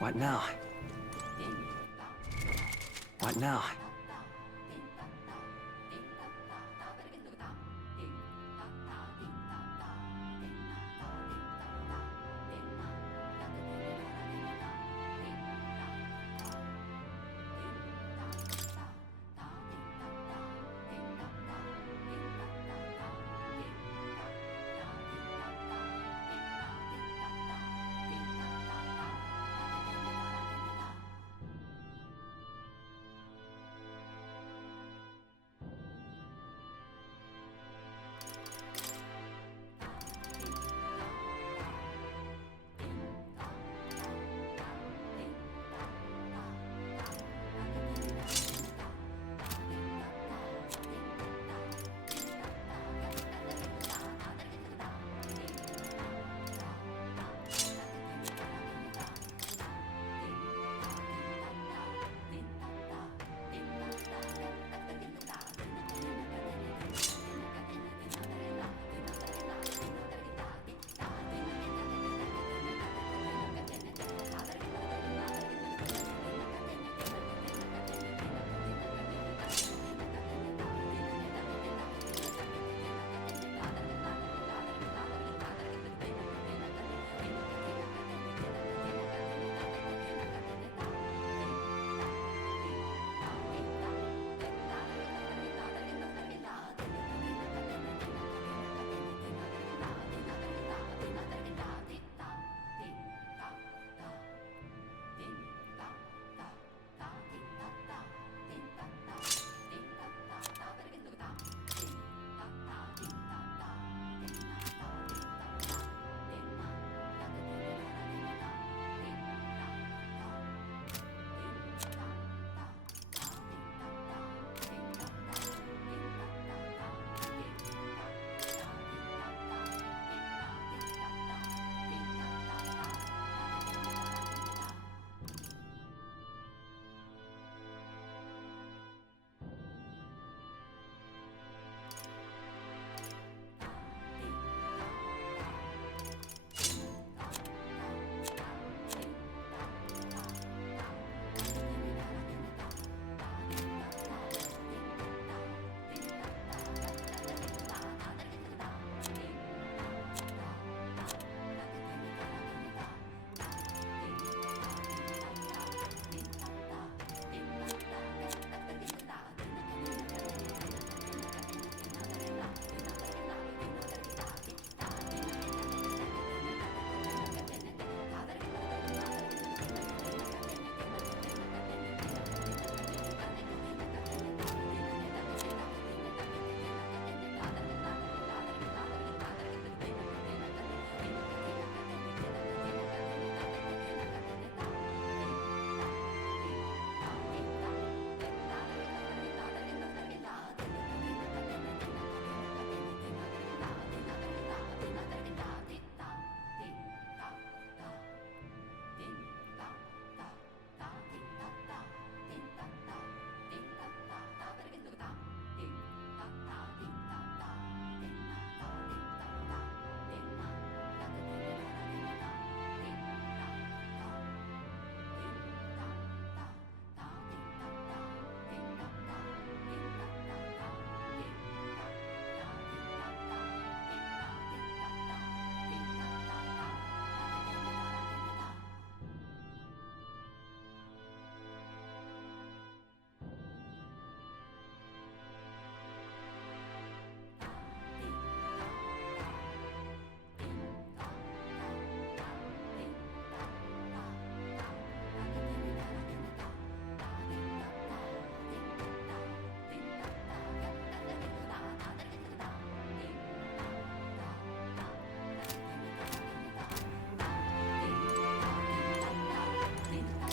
What now? What now?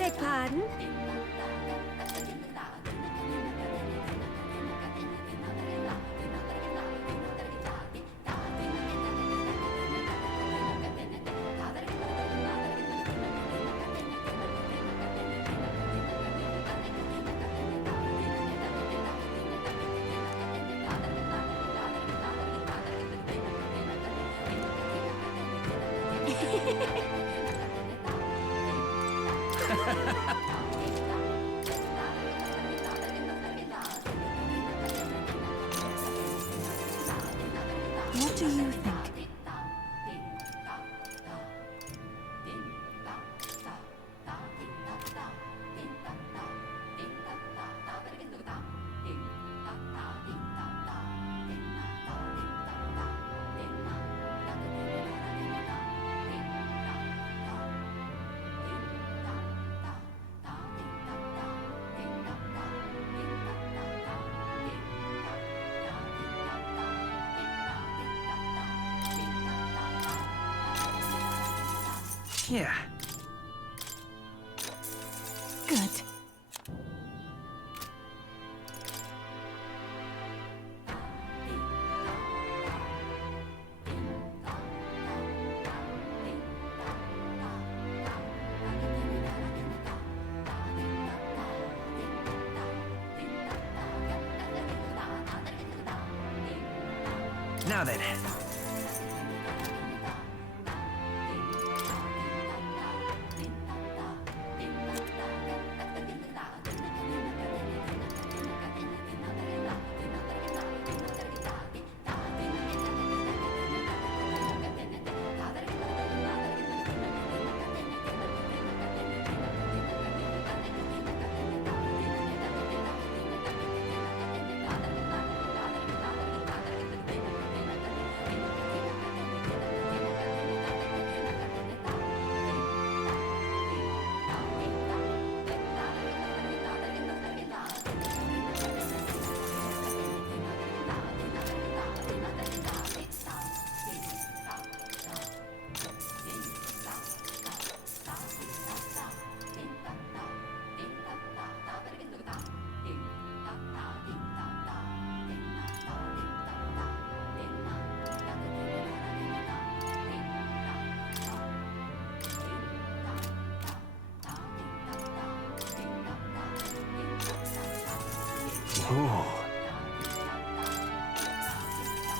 Beg pardon? What do you think? Yeah. Good. Now then. Ooh.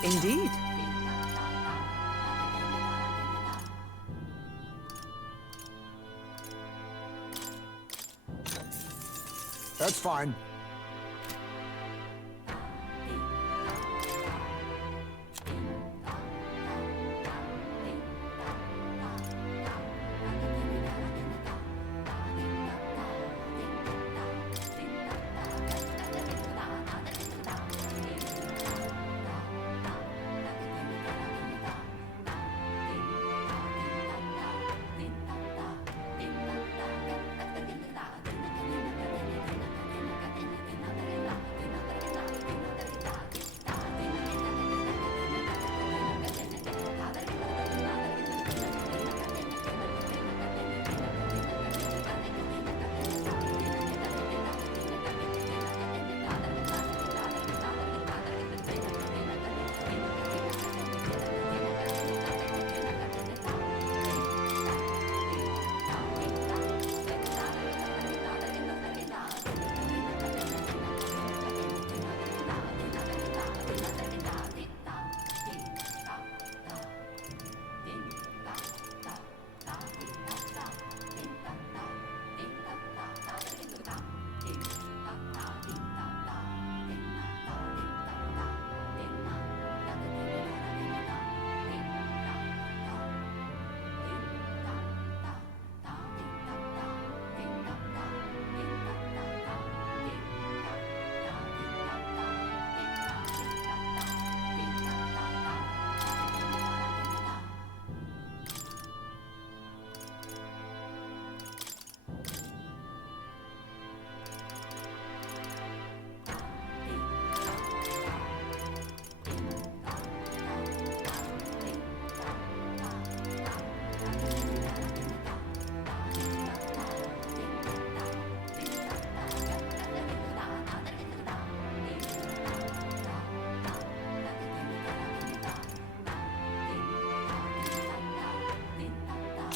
Indeed. That's fine.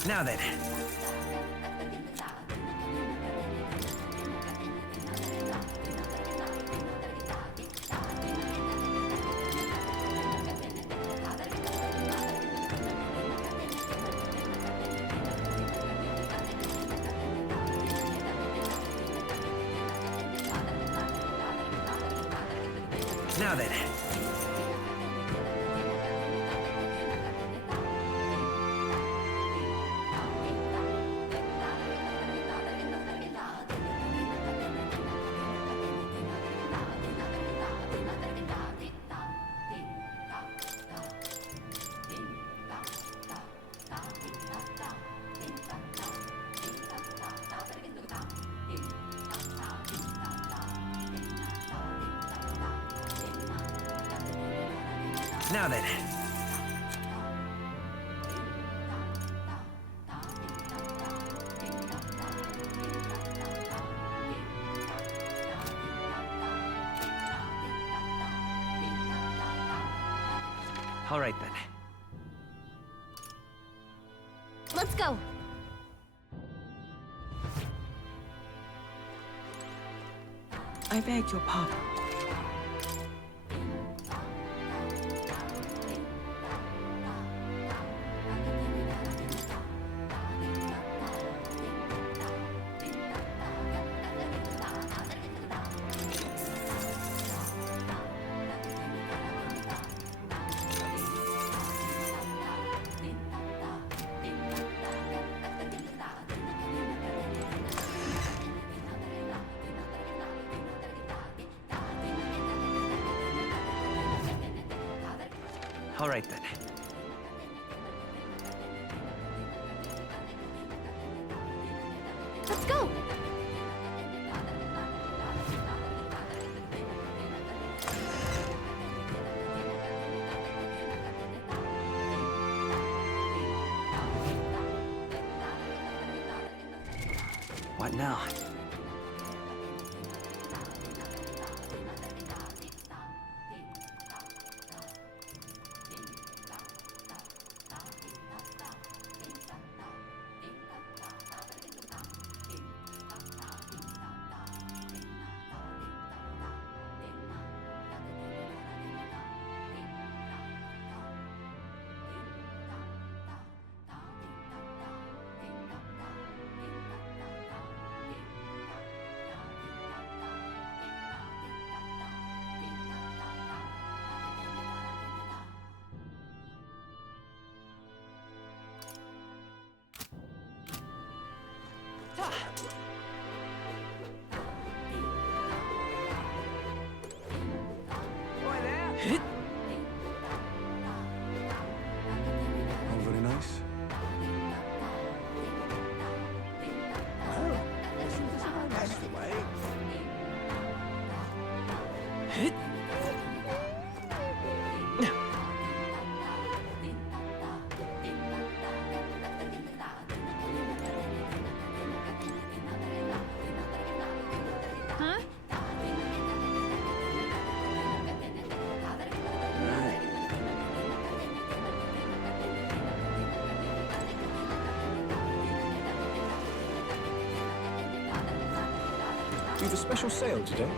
Now then. Now then. Now then. All right then. Let's go. I beg your pardon. All right then. Let's go. What now? All very nice. That's the way. Huh? We've a special sale today.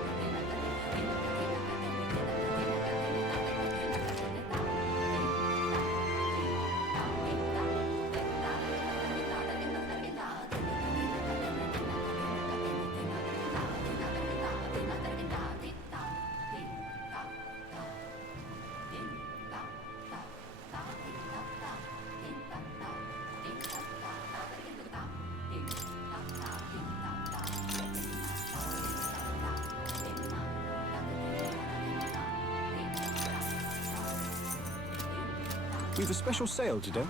We've a special sale today.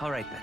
All right then.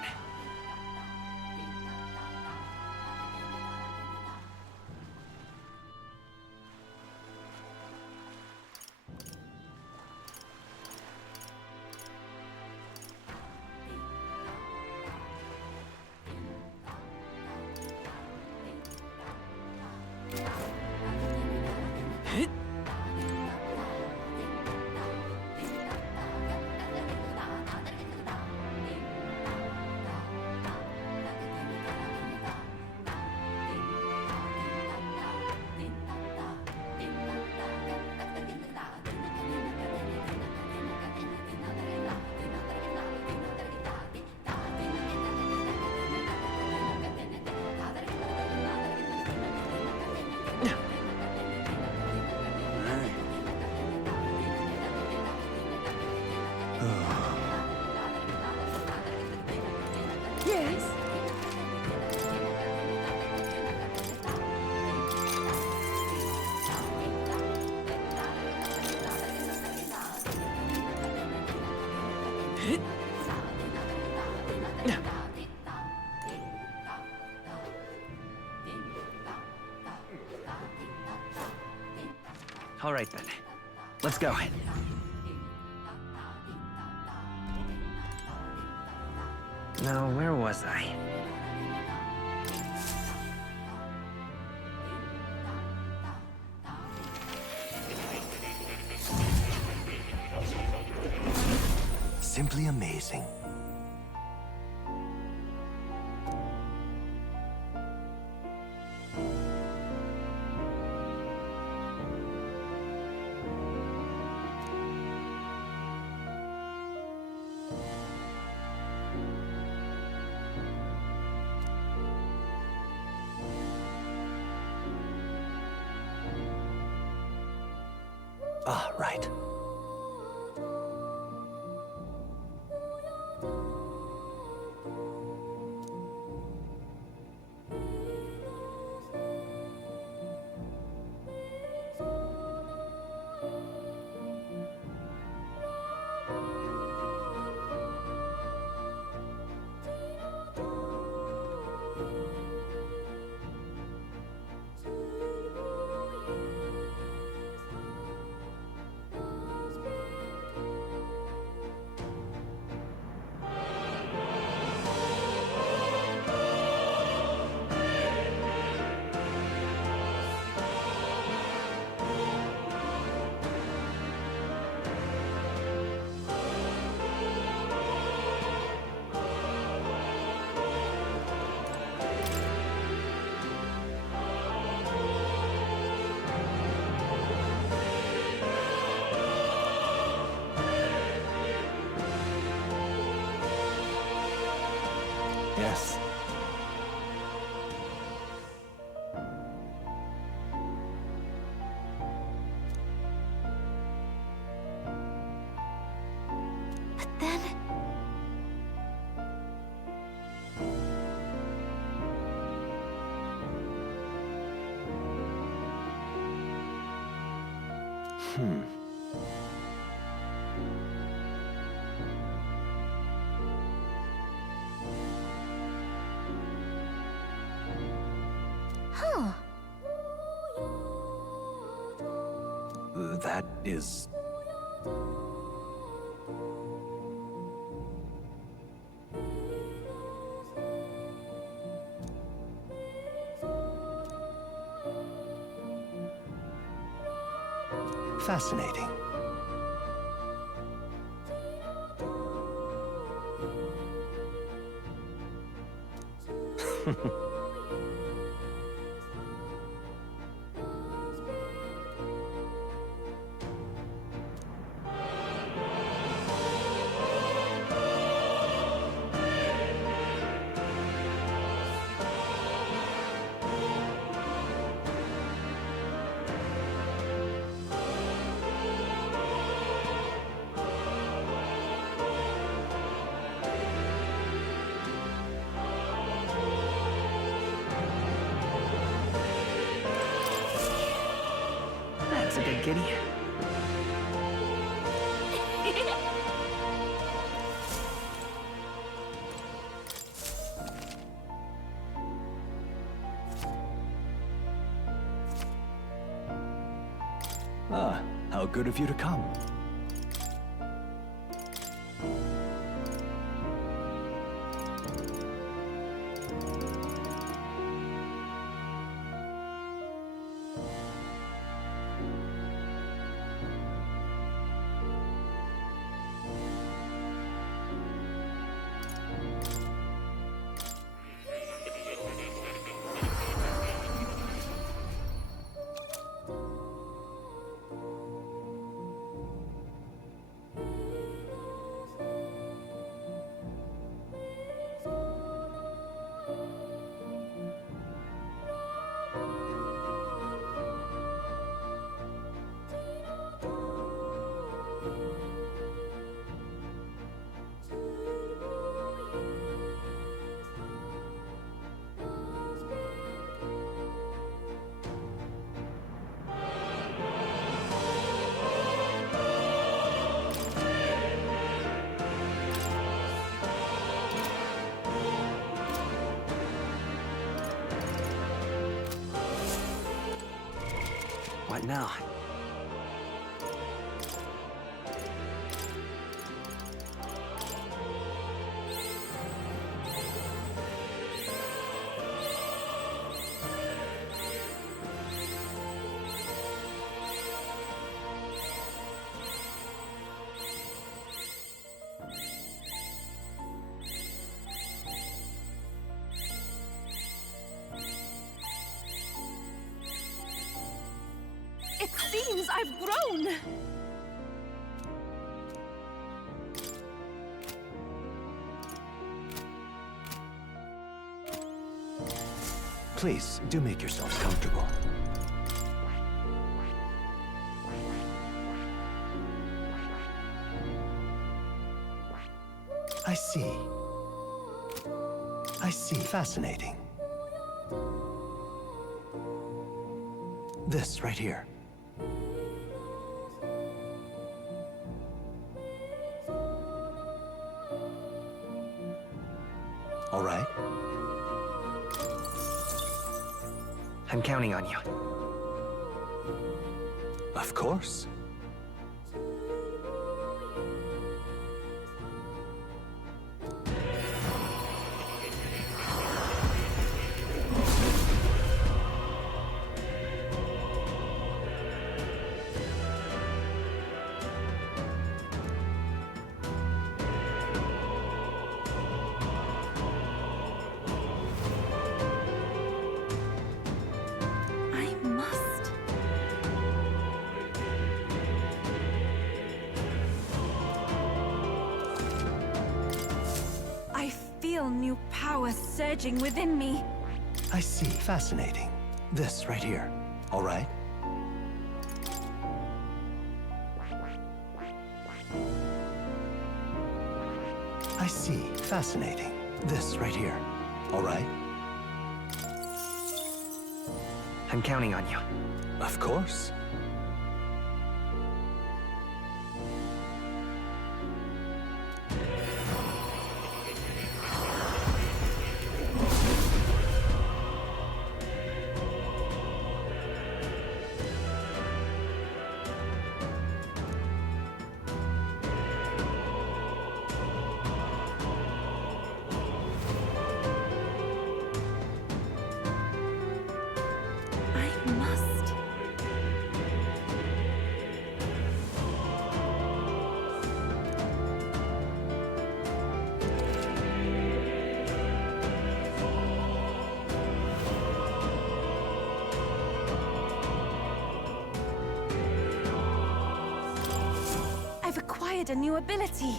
Yes? All right then. Let's go. Now, where was I? Simply amazing. Ah, right. Yes. But then... Huh. That is... fascinating. That's a good kitty. Ah, how good of you to come. right now. It seems I've grown! Please, do make yourselves comfortable. I see. I see. Fascinating. This right here. All right. I'm counting on you. Of course. New power surging within me. I see. Fascinating. This right here. All right. I see. Fascinating. This right here. All right. I'm counting on you. Of course. I've acquired a new ability.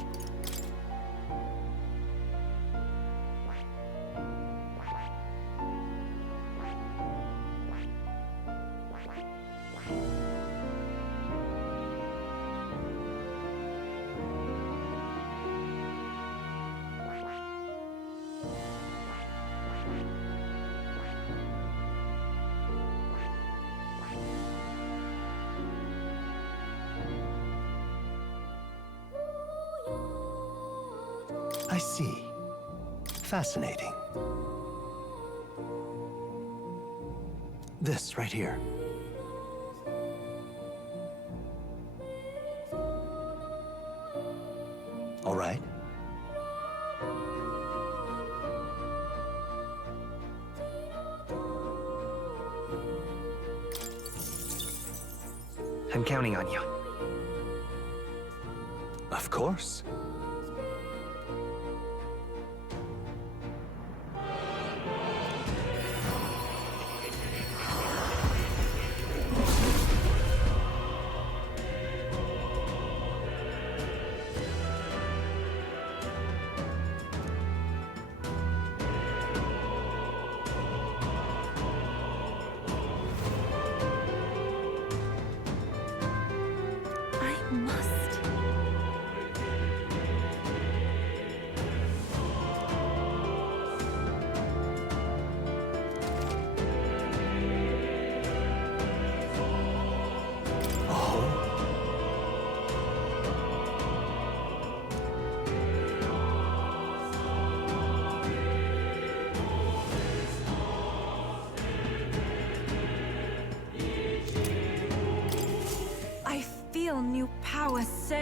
I see. Fascinating. This right here. All right. I'm counting on you. Of course.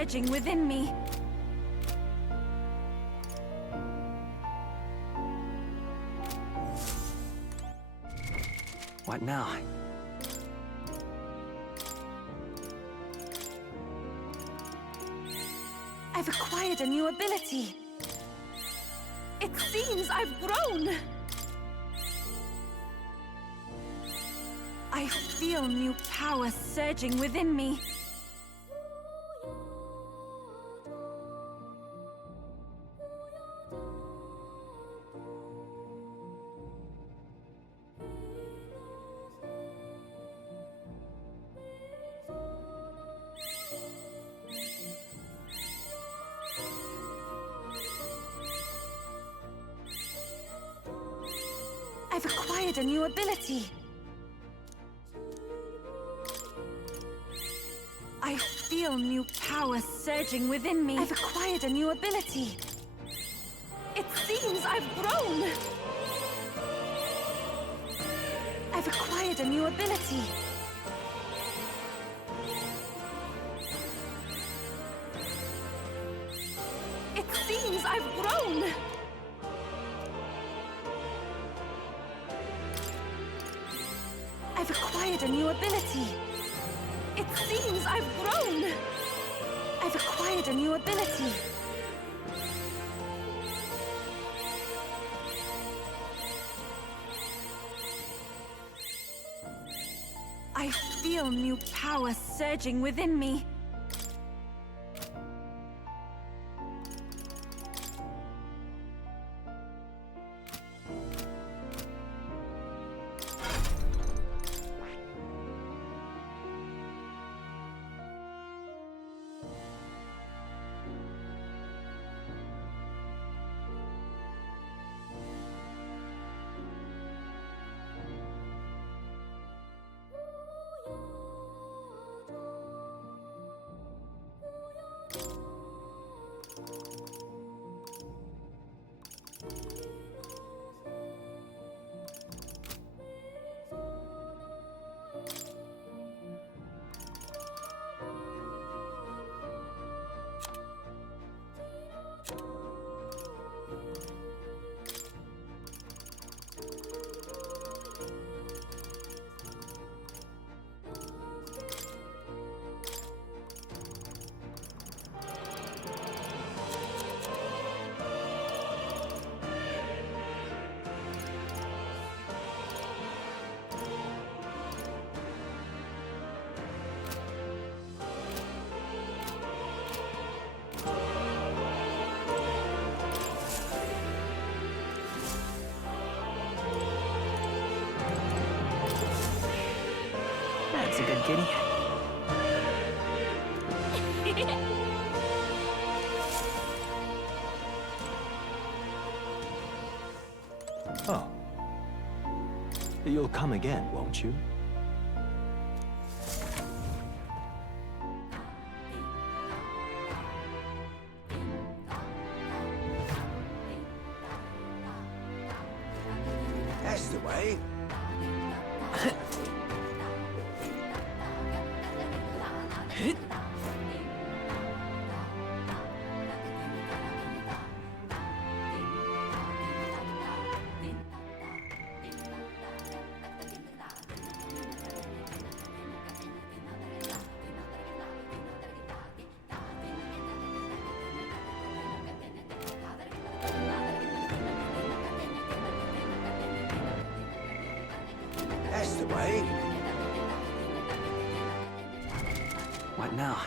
surging within me. What now? I've acquired a new ability. It seems I've grown. I feel new power surging within me. I've acquired a new ability. I feel new power surging within me. I've acquired a new ability. It seems I've grown. I've acquired a new ability. It seems I've grown. I've acquired a new ability. It seems I've grown. I've acquired a new ability. I feel new power surging within me. That's a good kitty. Oh. You'll come again, won't you? That's the way. That's the way. What now?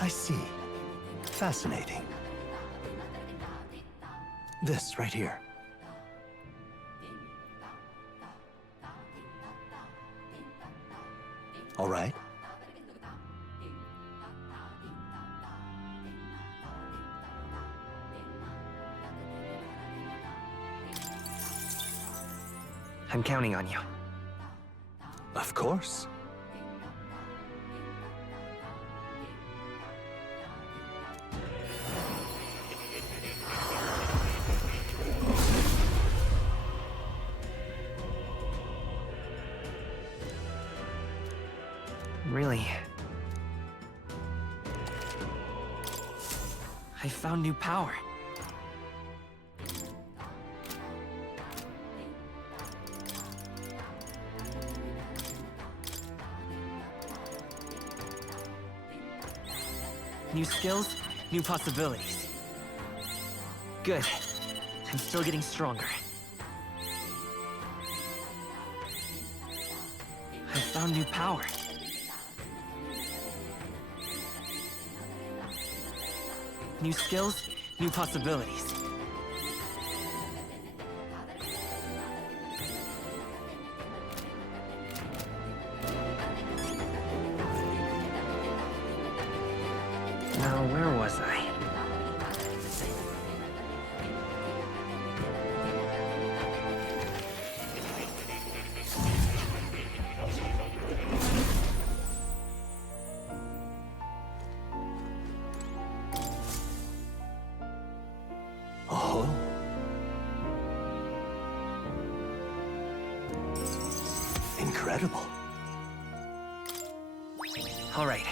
I see. Fascinating. This right here. All right. I'm counting on you. Of course. Really. I found new power. New skills, new possibilities. Good. I'm still getting stronger. I found new power. New skills, new possibilities. Now, where was I? Oh. Incredible. All right.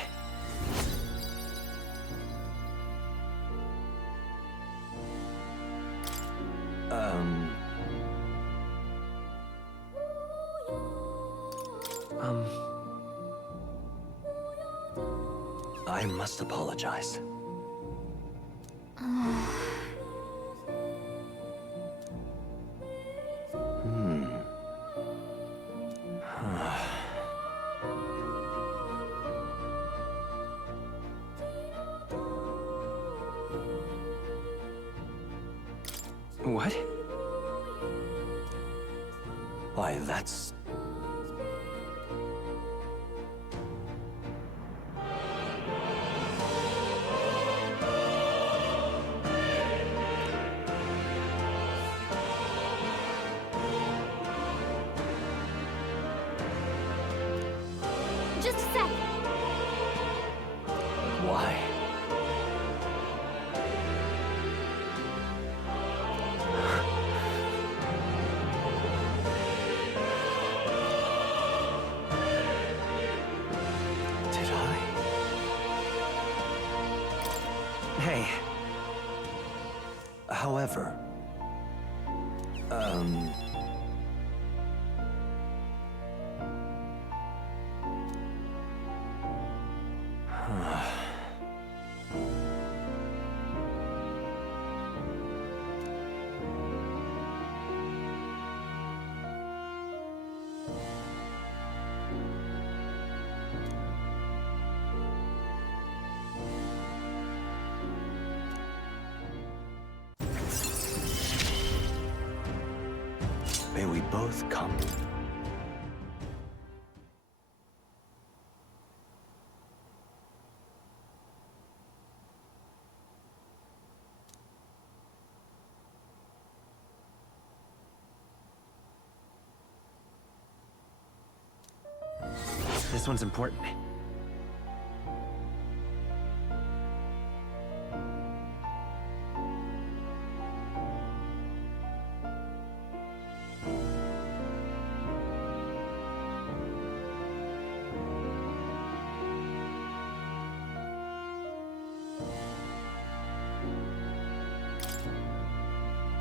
I must apologize. What? Why, that's... Just a sec. Why? Did I? Hey. However... May we both come. This one's important.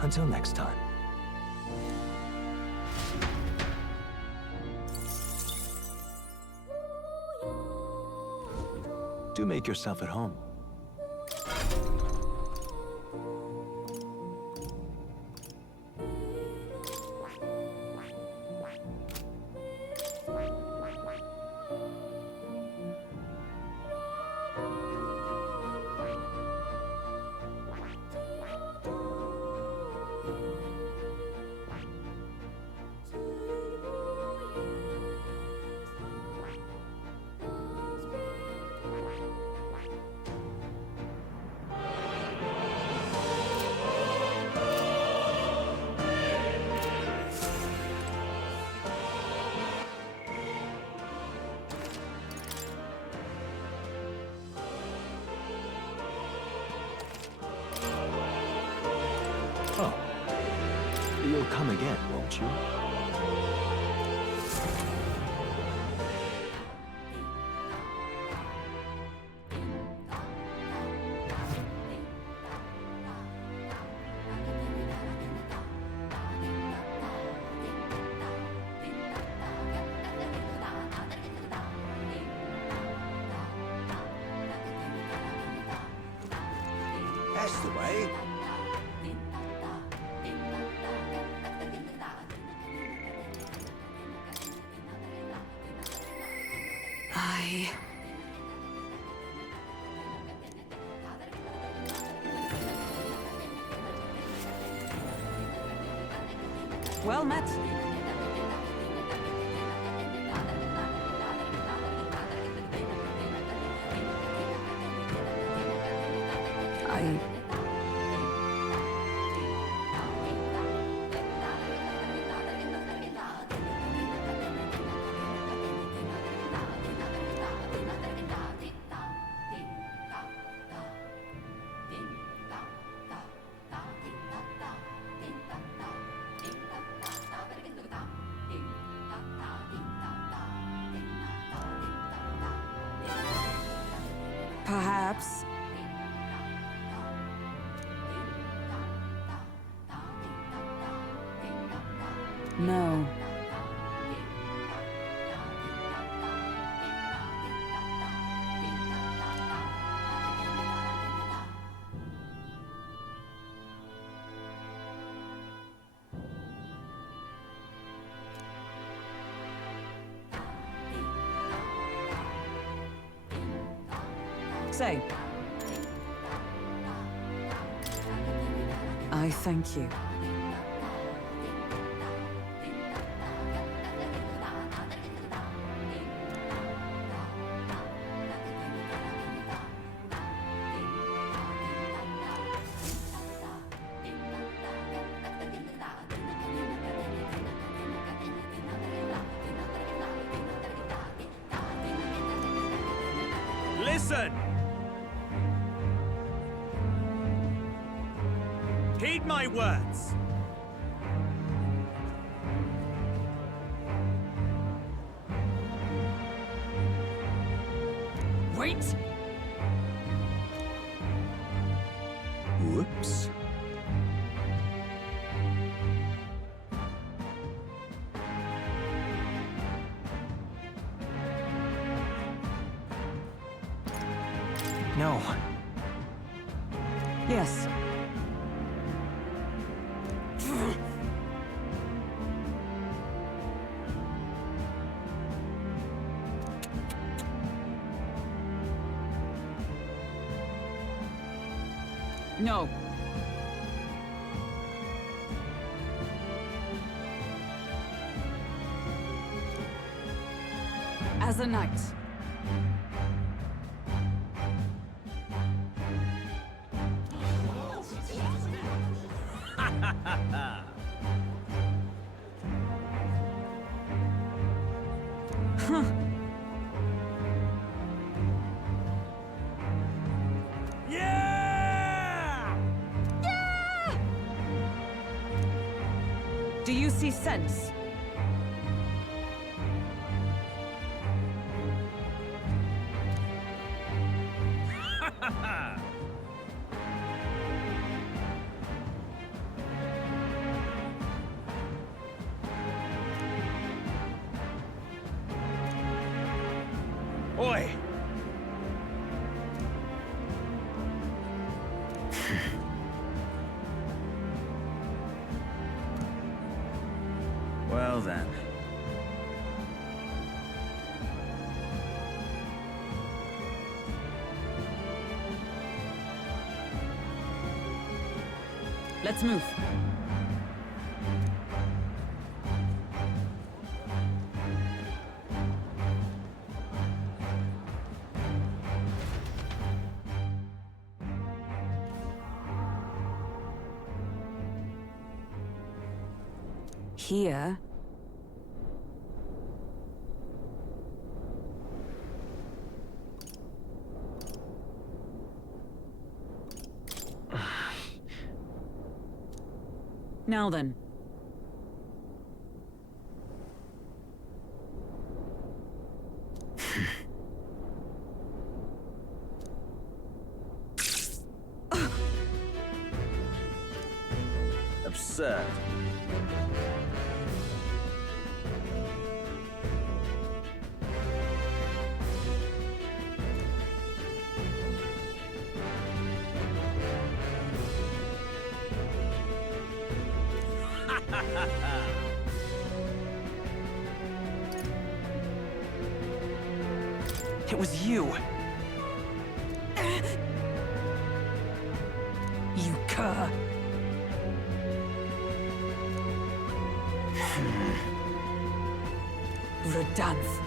Until next time. Do make yourself at home. Oh. You'll come again, won't you? That's the way. Well met. Perhaps. No. Say. I thank you. Listen! Heed my words. Wait! Whoops. No. Yes. No. As a knight. Do you see sense? Oi! Well then. Let's move. Here. Now then. Absurd. It was you. You cur. Verdansk.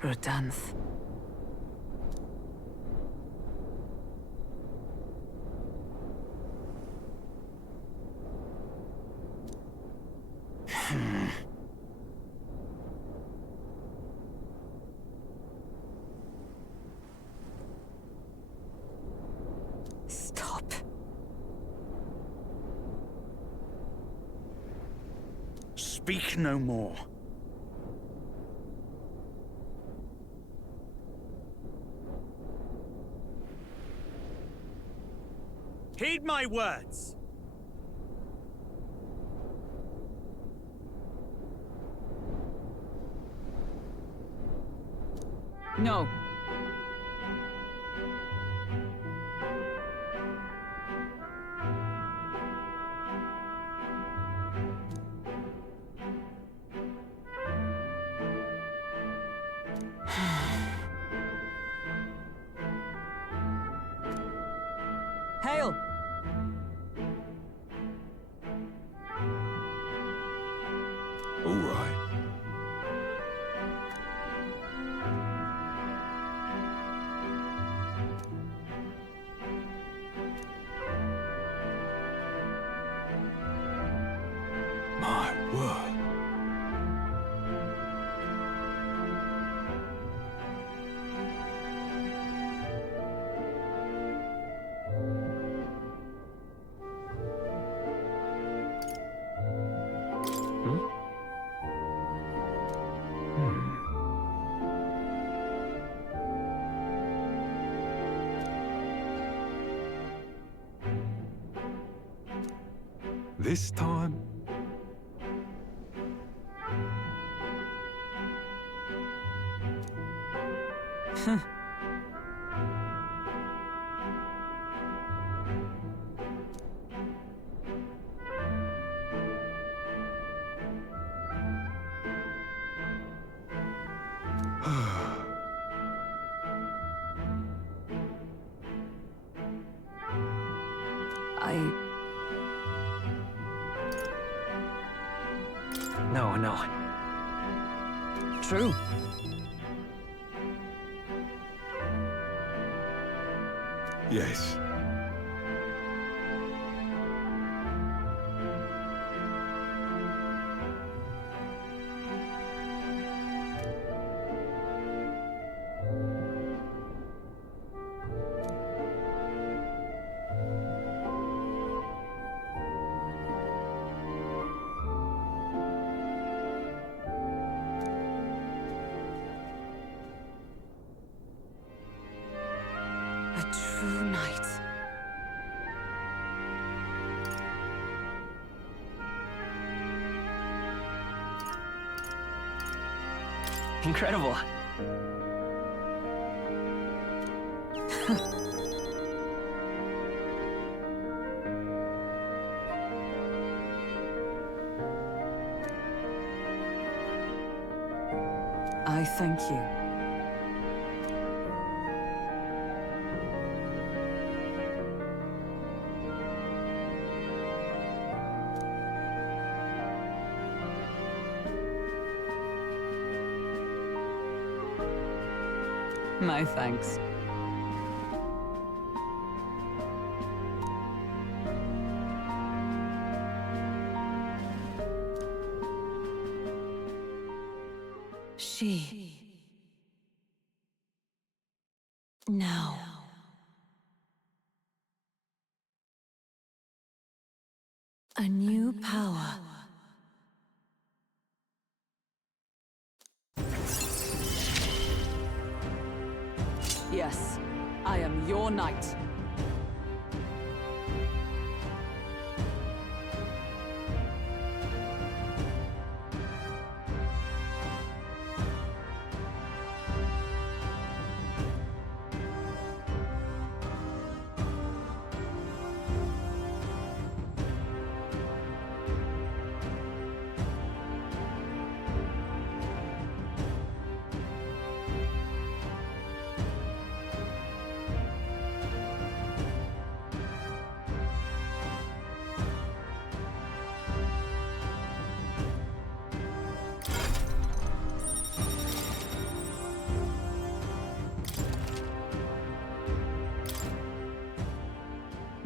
Verdansk. Stop. Speak no more. Heed my words. No. Hail! All right. My word. This time, No. True. yes. A true knight. Incredible. I thank you. My thanks. She. Now. A new power. Yes, I am your knight.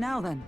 Now then.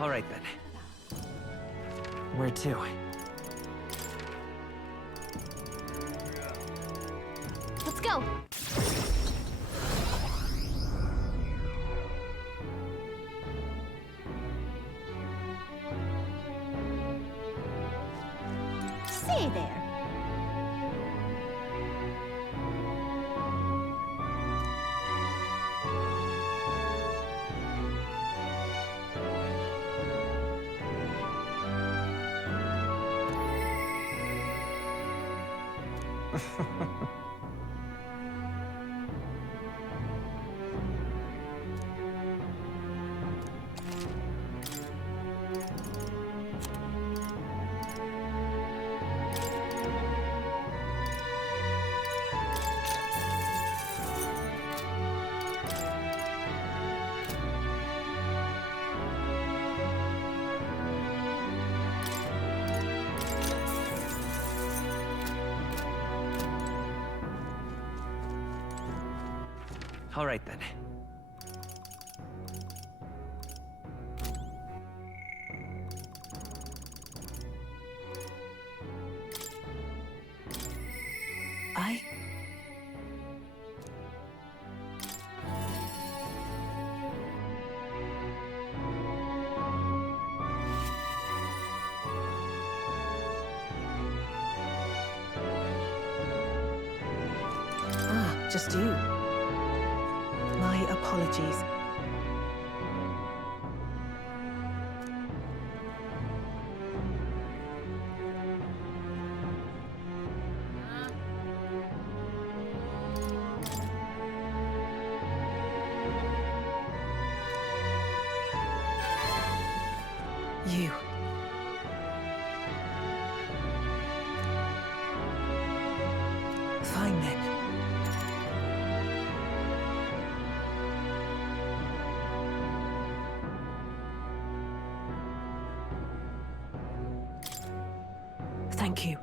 All right, then. Where to? Let's go. Say there. All right, then. Just you. My apologies. You. Fine then. Thank you.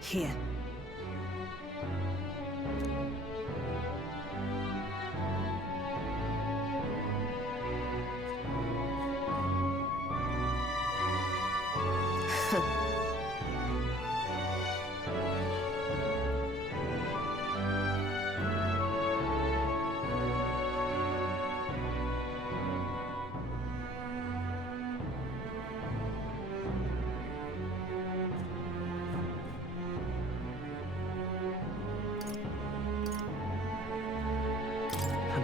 Here.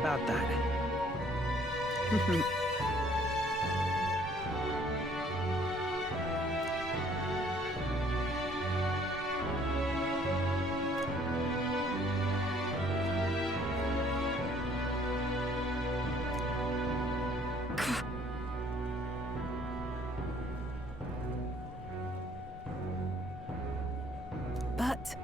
About that. But...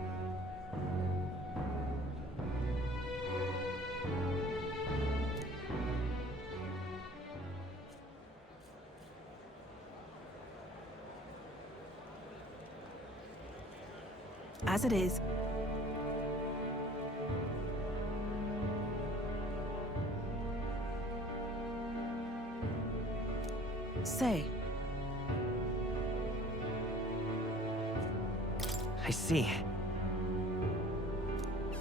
as it is. Say. I see.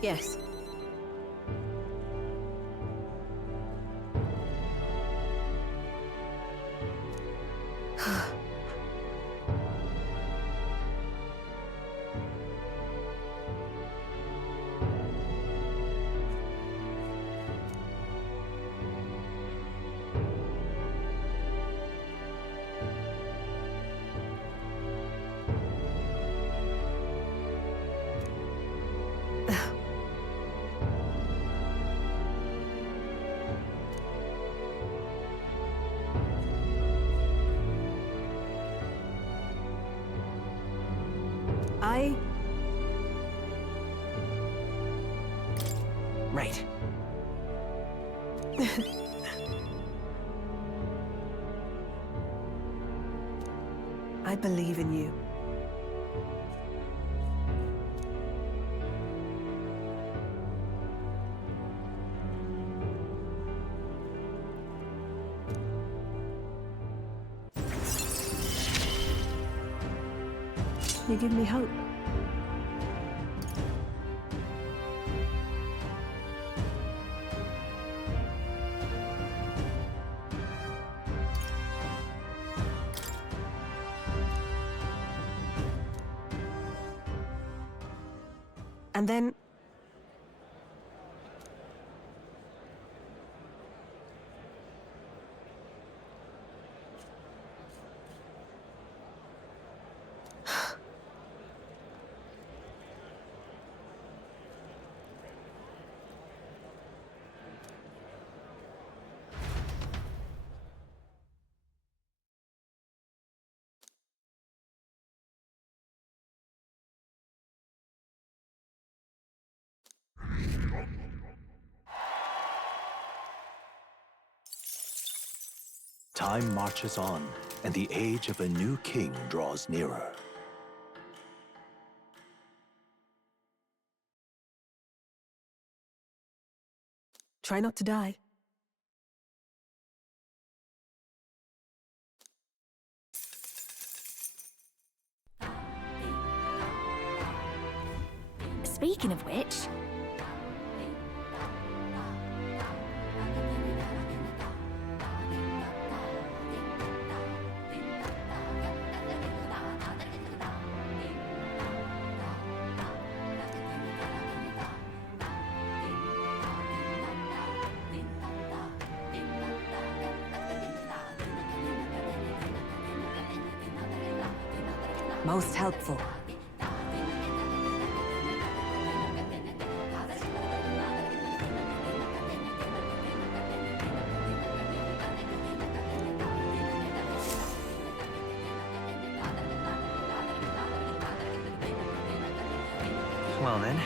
Yes. Right. I believe in you. You give me hope. And then... Time marches on, and the age of a new king draws nearer. Try not to die. Speaking of which... Most helpful. Well then,